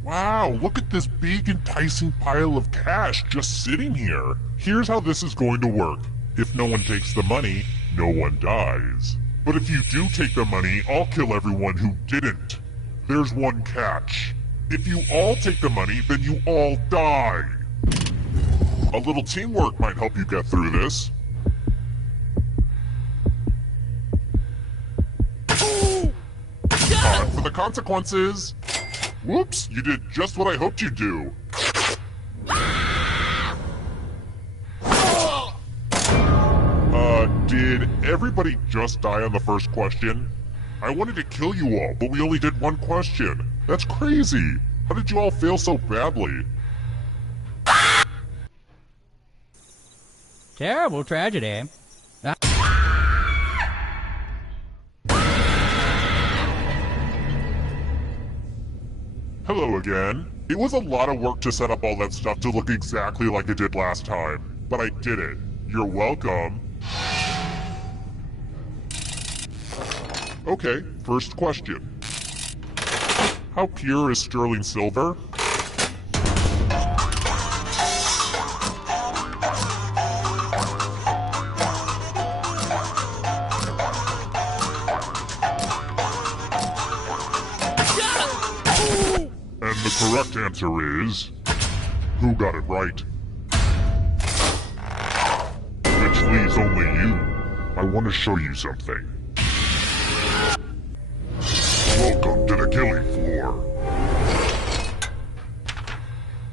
Wow, look at this big enticing pile of cash just sitting here. Here's how this is going to work. If no one takes the money, no one dies. But if you do take the money, I'll kill everyone who didn't. There's one catch. If you all take the money, then you all die. A little teamwork might help you get through this. Time for the consequences. Whoops, you did just what I hoped you'd do. Did everybody just die on the first question? I wanted to kill you all, but we only did one question. That's crazy. How did you all fail so badly? Terrible tragedy. Hello again. It was a lot of work to set up all that stuff to look exactly like it did last time, but I did it. You're welcome. Okay, first question. How pure is sterling silver? And the correct answer is... Who got it right? Which leaves only you. I want to show you something. Welcome to the killing floor.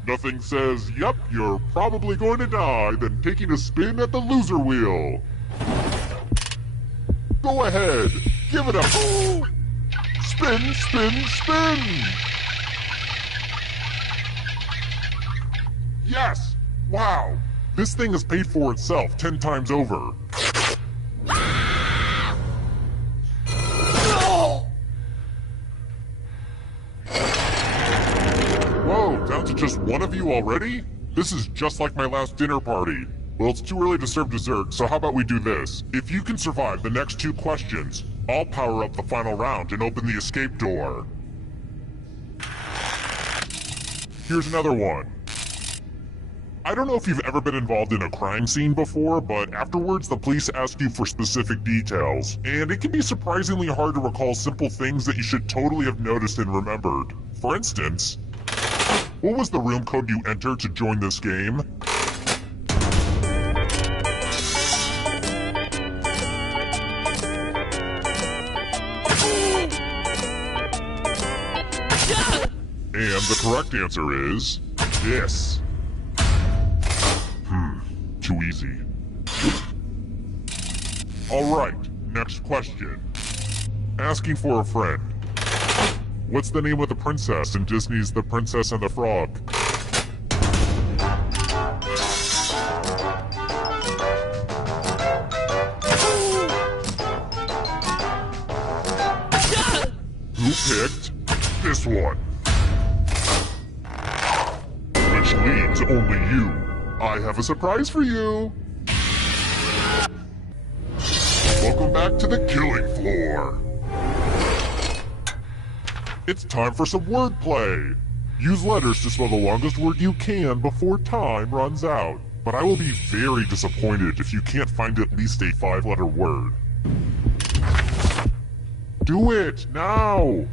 Nothing says, yep, you're probably going to die, than taking a spin at the loser wheel. Go ahead, give it a... Spin, spin, spin! Yes! Wow! This thing has paid for itself 10 times over. Whoa, down to just one of you already? This is just like my last dinner party. Well, it's too early to serve dessert, so how about we do this? If you can survive the next 2 questions, I'll power up the final round and open the escape door. Here's another one. I don't know if you've ever been involved in a crime scene before, but afterwards the police ask you for specific details, and it can be surprisingly hard to recall simple things that you should totally have noticed and remembered. For instance, what was the room code you entered to join this game? And the correct answer is this. Too easy. Alright, next question. Asking for a friend. What's the name of the princess in Disney's The Princess and the Frog? Who picked this one? Which leaves only you. I have a surprise for you! Welcome back to the killing floor! It's time for some wordplay! Use letters to spell the longest word you can before time runs out. But I will be very disappointed if you can't find at least a 5-letter word. Do it, now!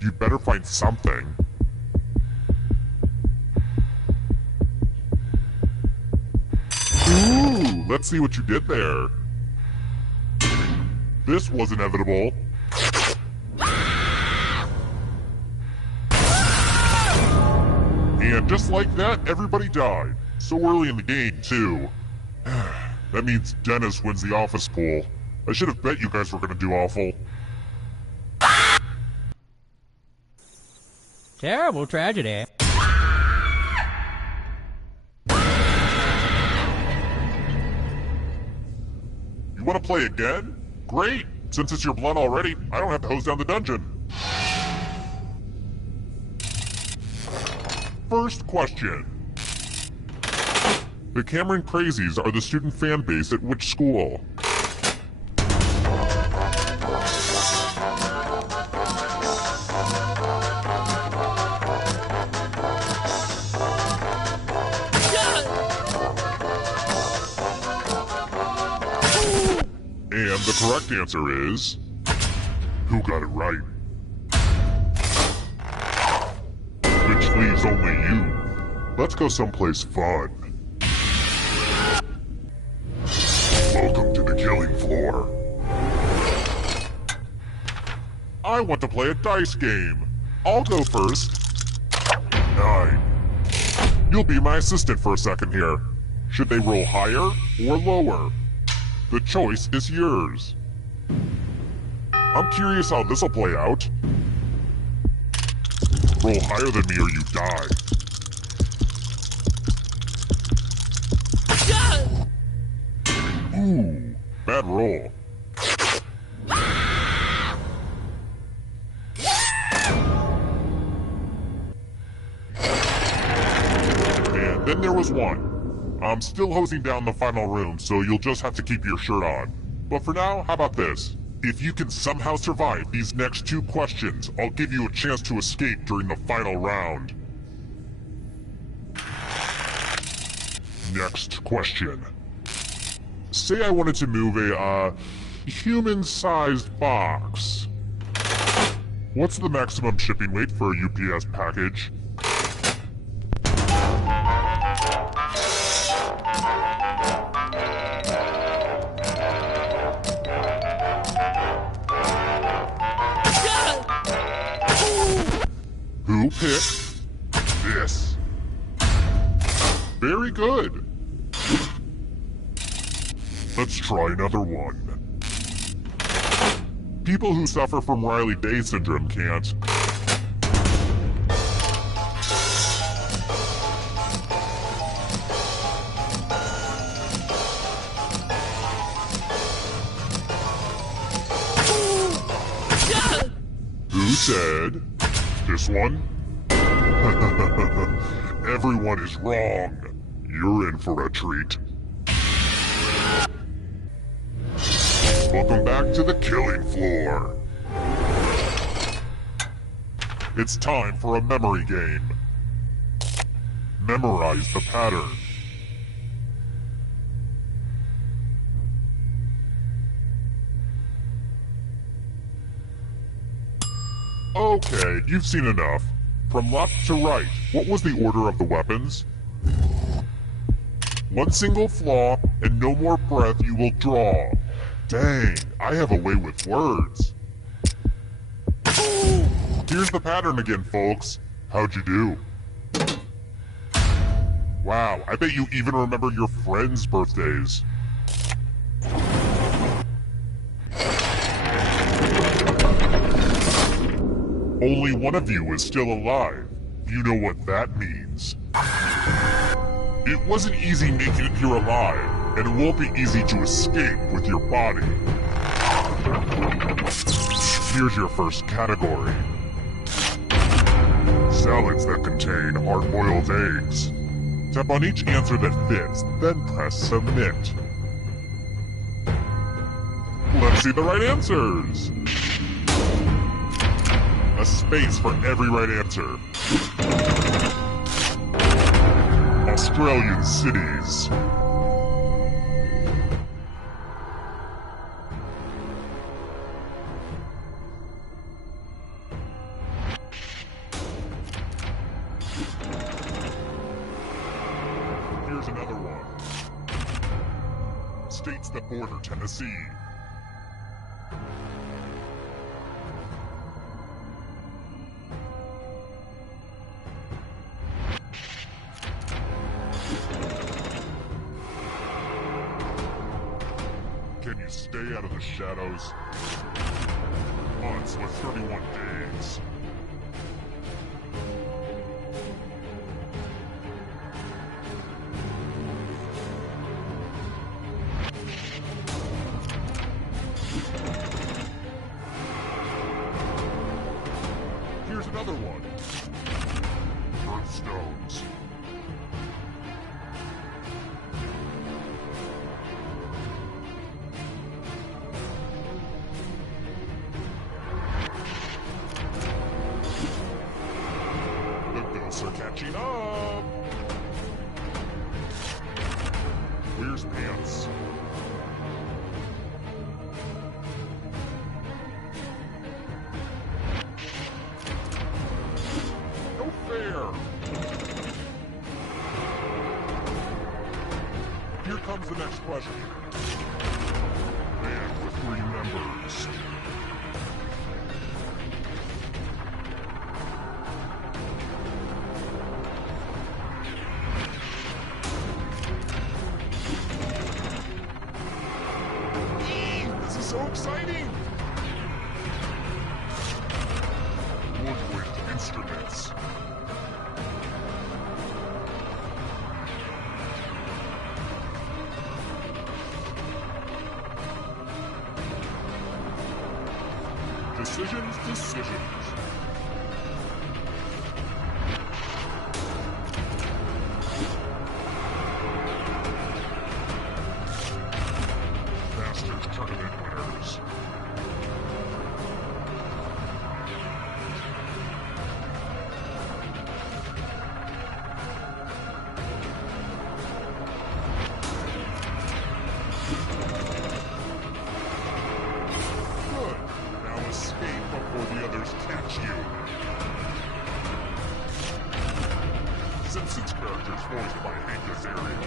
You'd better find something. Ooh, let's see what you did there. This was inevitable. And just like that, everybody died. So early in the game, too. That means Dennis wins the office pool. I should have bet you guys were gonna do awful. Terrible tragedy. You want to play again? Great! Since it's your blood already, I don't have to hose down the dungeon. First question. The Cameron Crazies are the student fan base at which school? And the correct answer is... Who got it right? Which leaves only you. Let's go someplace fun. Welcome to the killing floor. I want to play a dice game. I'll go first. 9. You'll be my assistant for a second here. Should they roll higher or lower? The choice is yours. I'm curious how this'll play out. Roll higher than me or you die. Ooh, bad roll. And then there was one. I'm still hosing down the final room, so you'll just have to keep your shirt on. But for now, how about this? If you can somehow survive these next 2 questions, I'll give you a chance to escape during the final round. Next question. Say I wanted to move a, human-sized box. What's the maximum shipping weight for a UPS package? Who picked this? Very good. Let's try another one. People who suffer from Riley-Day syndrome can't. said this one? Everyone is wrong. You're in for a treat. Welcome back to the killing floor. It's time for a memory game. Memorize the pattern. Okay, you've seen enough. From left to right, what was the order of the weapons? One single flaw, and no more breath you will draw. Dang, I have a way with words. Here's the pattern again, folks. How'd you do? Wow, I bet you even remember your friends' birthdays. Only one of you is still alive. You know what that means. It wasn't easy making it here alive, and it won't be easy to escape with your body. Here's your first category. Salads that contain hard-boiled eggs. Tap on each answer that fits, then press submit. Let's see the right answers. A space for every right answer. Australian cities. Here's another one. States that border Tennessee. Can you stay out of the shadows? Months with 31 days. Here's another one. Birthstones. Are catching up. Where's pants? No fair. Here comes the next question. Man with 3 members. So exciting! Woodwind instruments. Decisions. Masters Tournament winners. Good. Now escape before the others catch you. Simpsons characters voiced by Hank Azaria.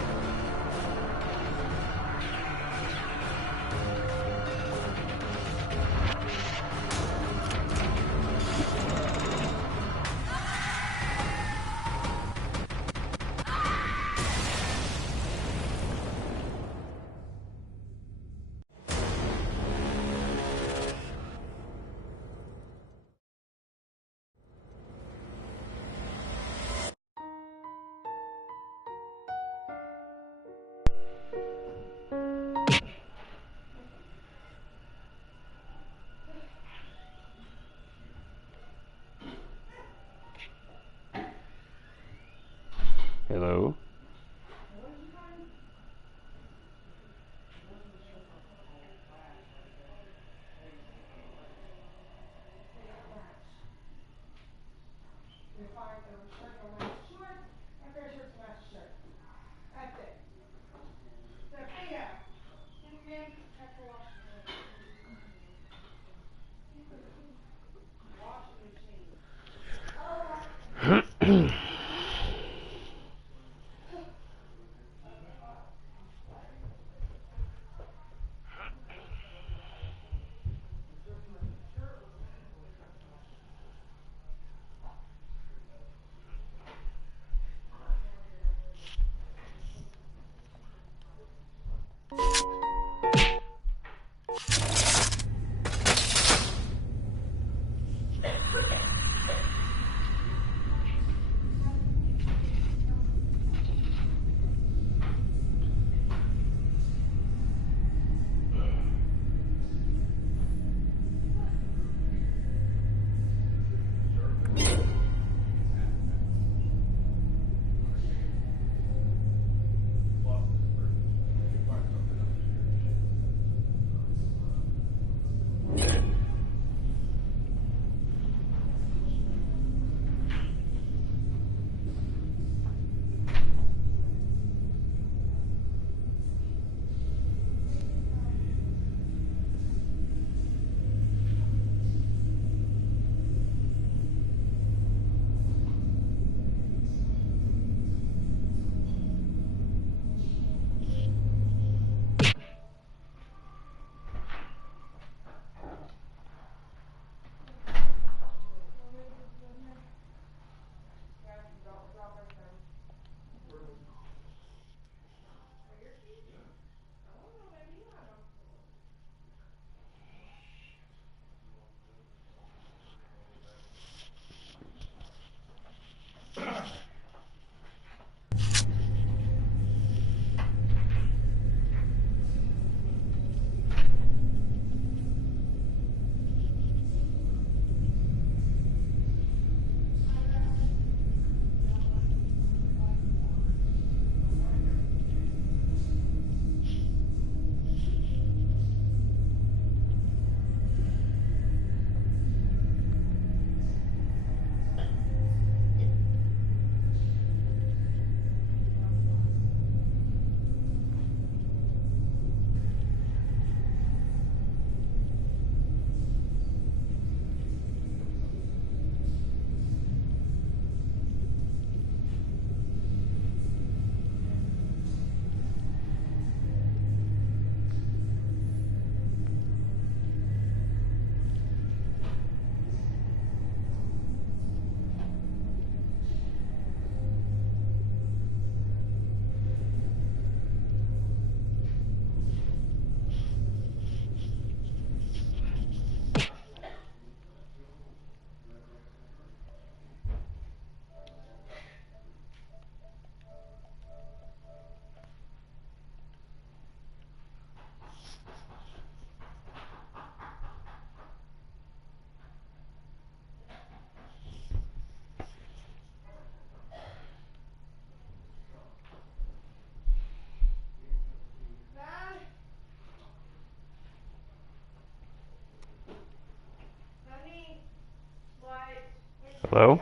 Hello?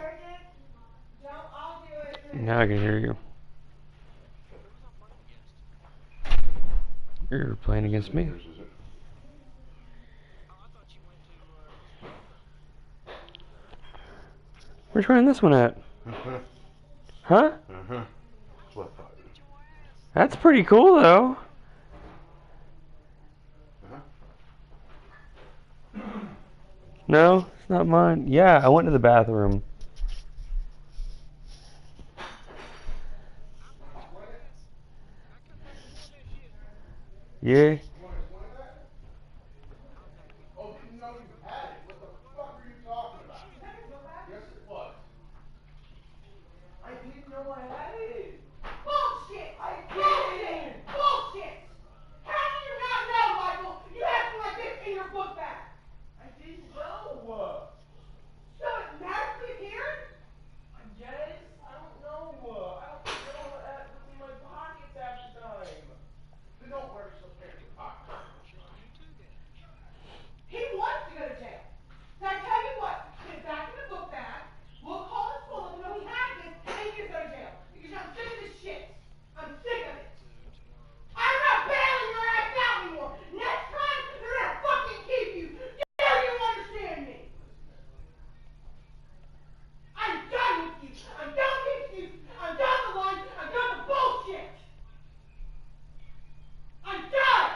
Now I can hear you. You're playing against me. Where's trying this one at? Huh? That's pretty cool though. No, it's not mine. Yeah, I went to the bathroom. Yeah. Oh, didn't know you had it. What the fuck are you talking about? Yes, it was. I didn't know I had it. Bullshit! I did! Bullshit! How do you not know, Michael? You have something like this in your book bag. I didn't know. So it magically appeared? I guess. I don't know. I don't know what's in my pockets half the time. Then don't wear so careful in your pockets. He wants to go to jail. So I tell you what, put it back in the book bag. We'll call the school and know he has this, and he can go to jail. Because I'm sick of this shit. I'm sick of it. I'm not bailing your ass out anymore. Next time, they're gonna fucking keep you. Do you understand me? I'm done with you. I'm done with the excuses. I'm done with the lies. I'm done with the bullshit. I'm done.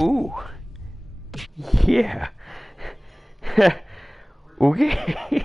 Ooh. Yeah. Okay.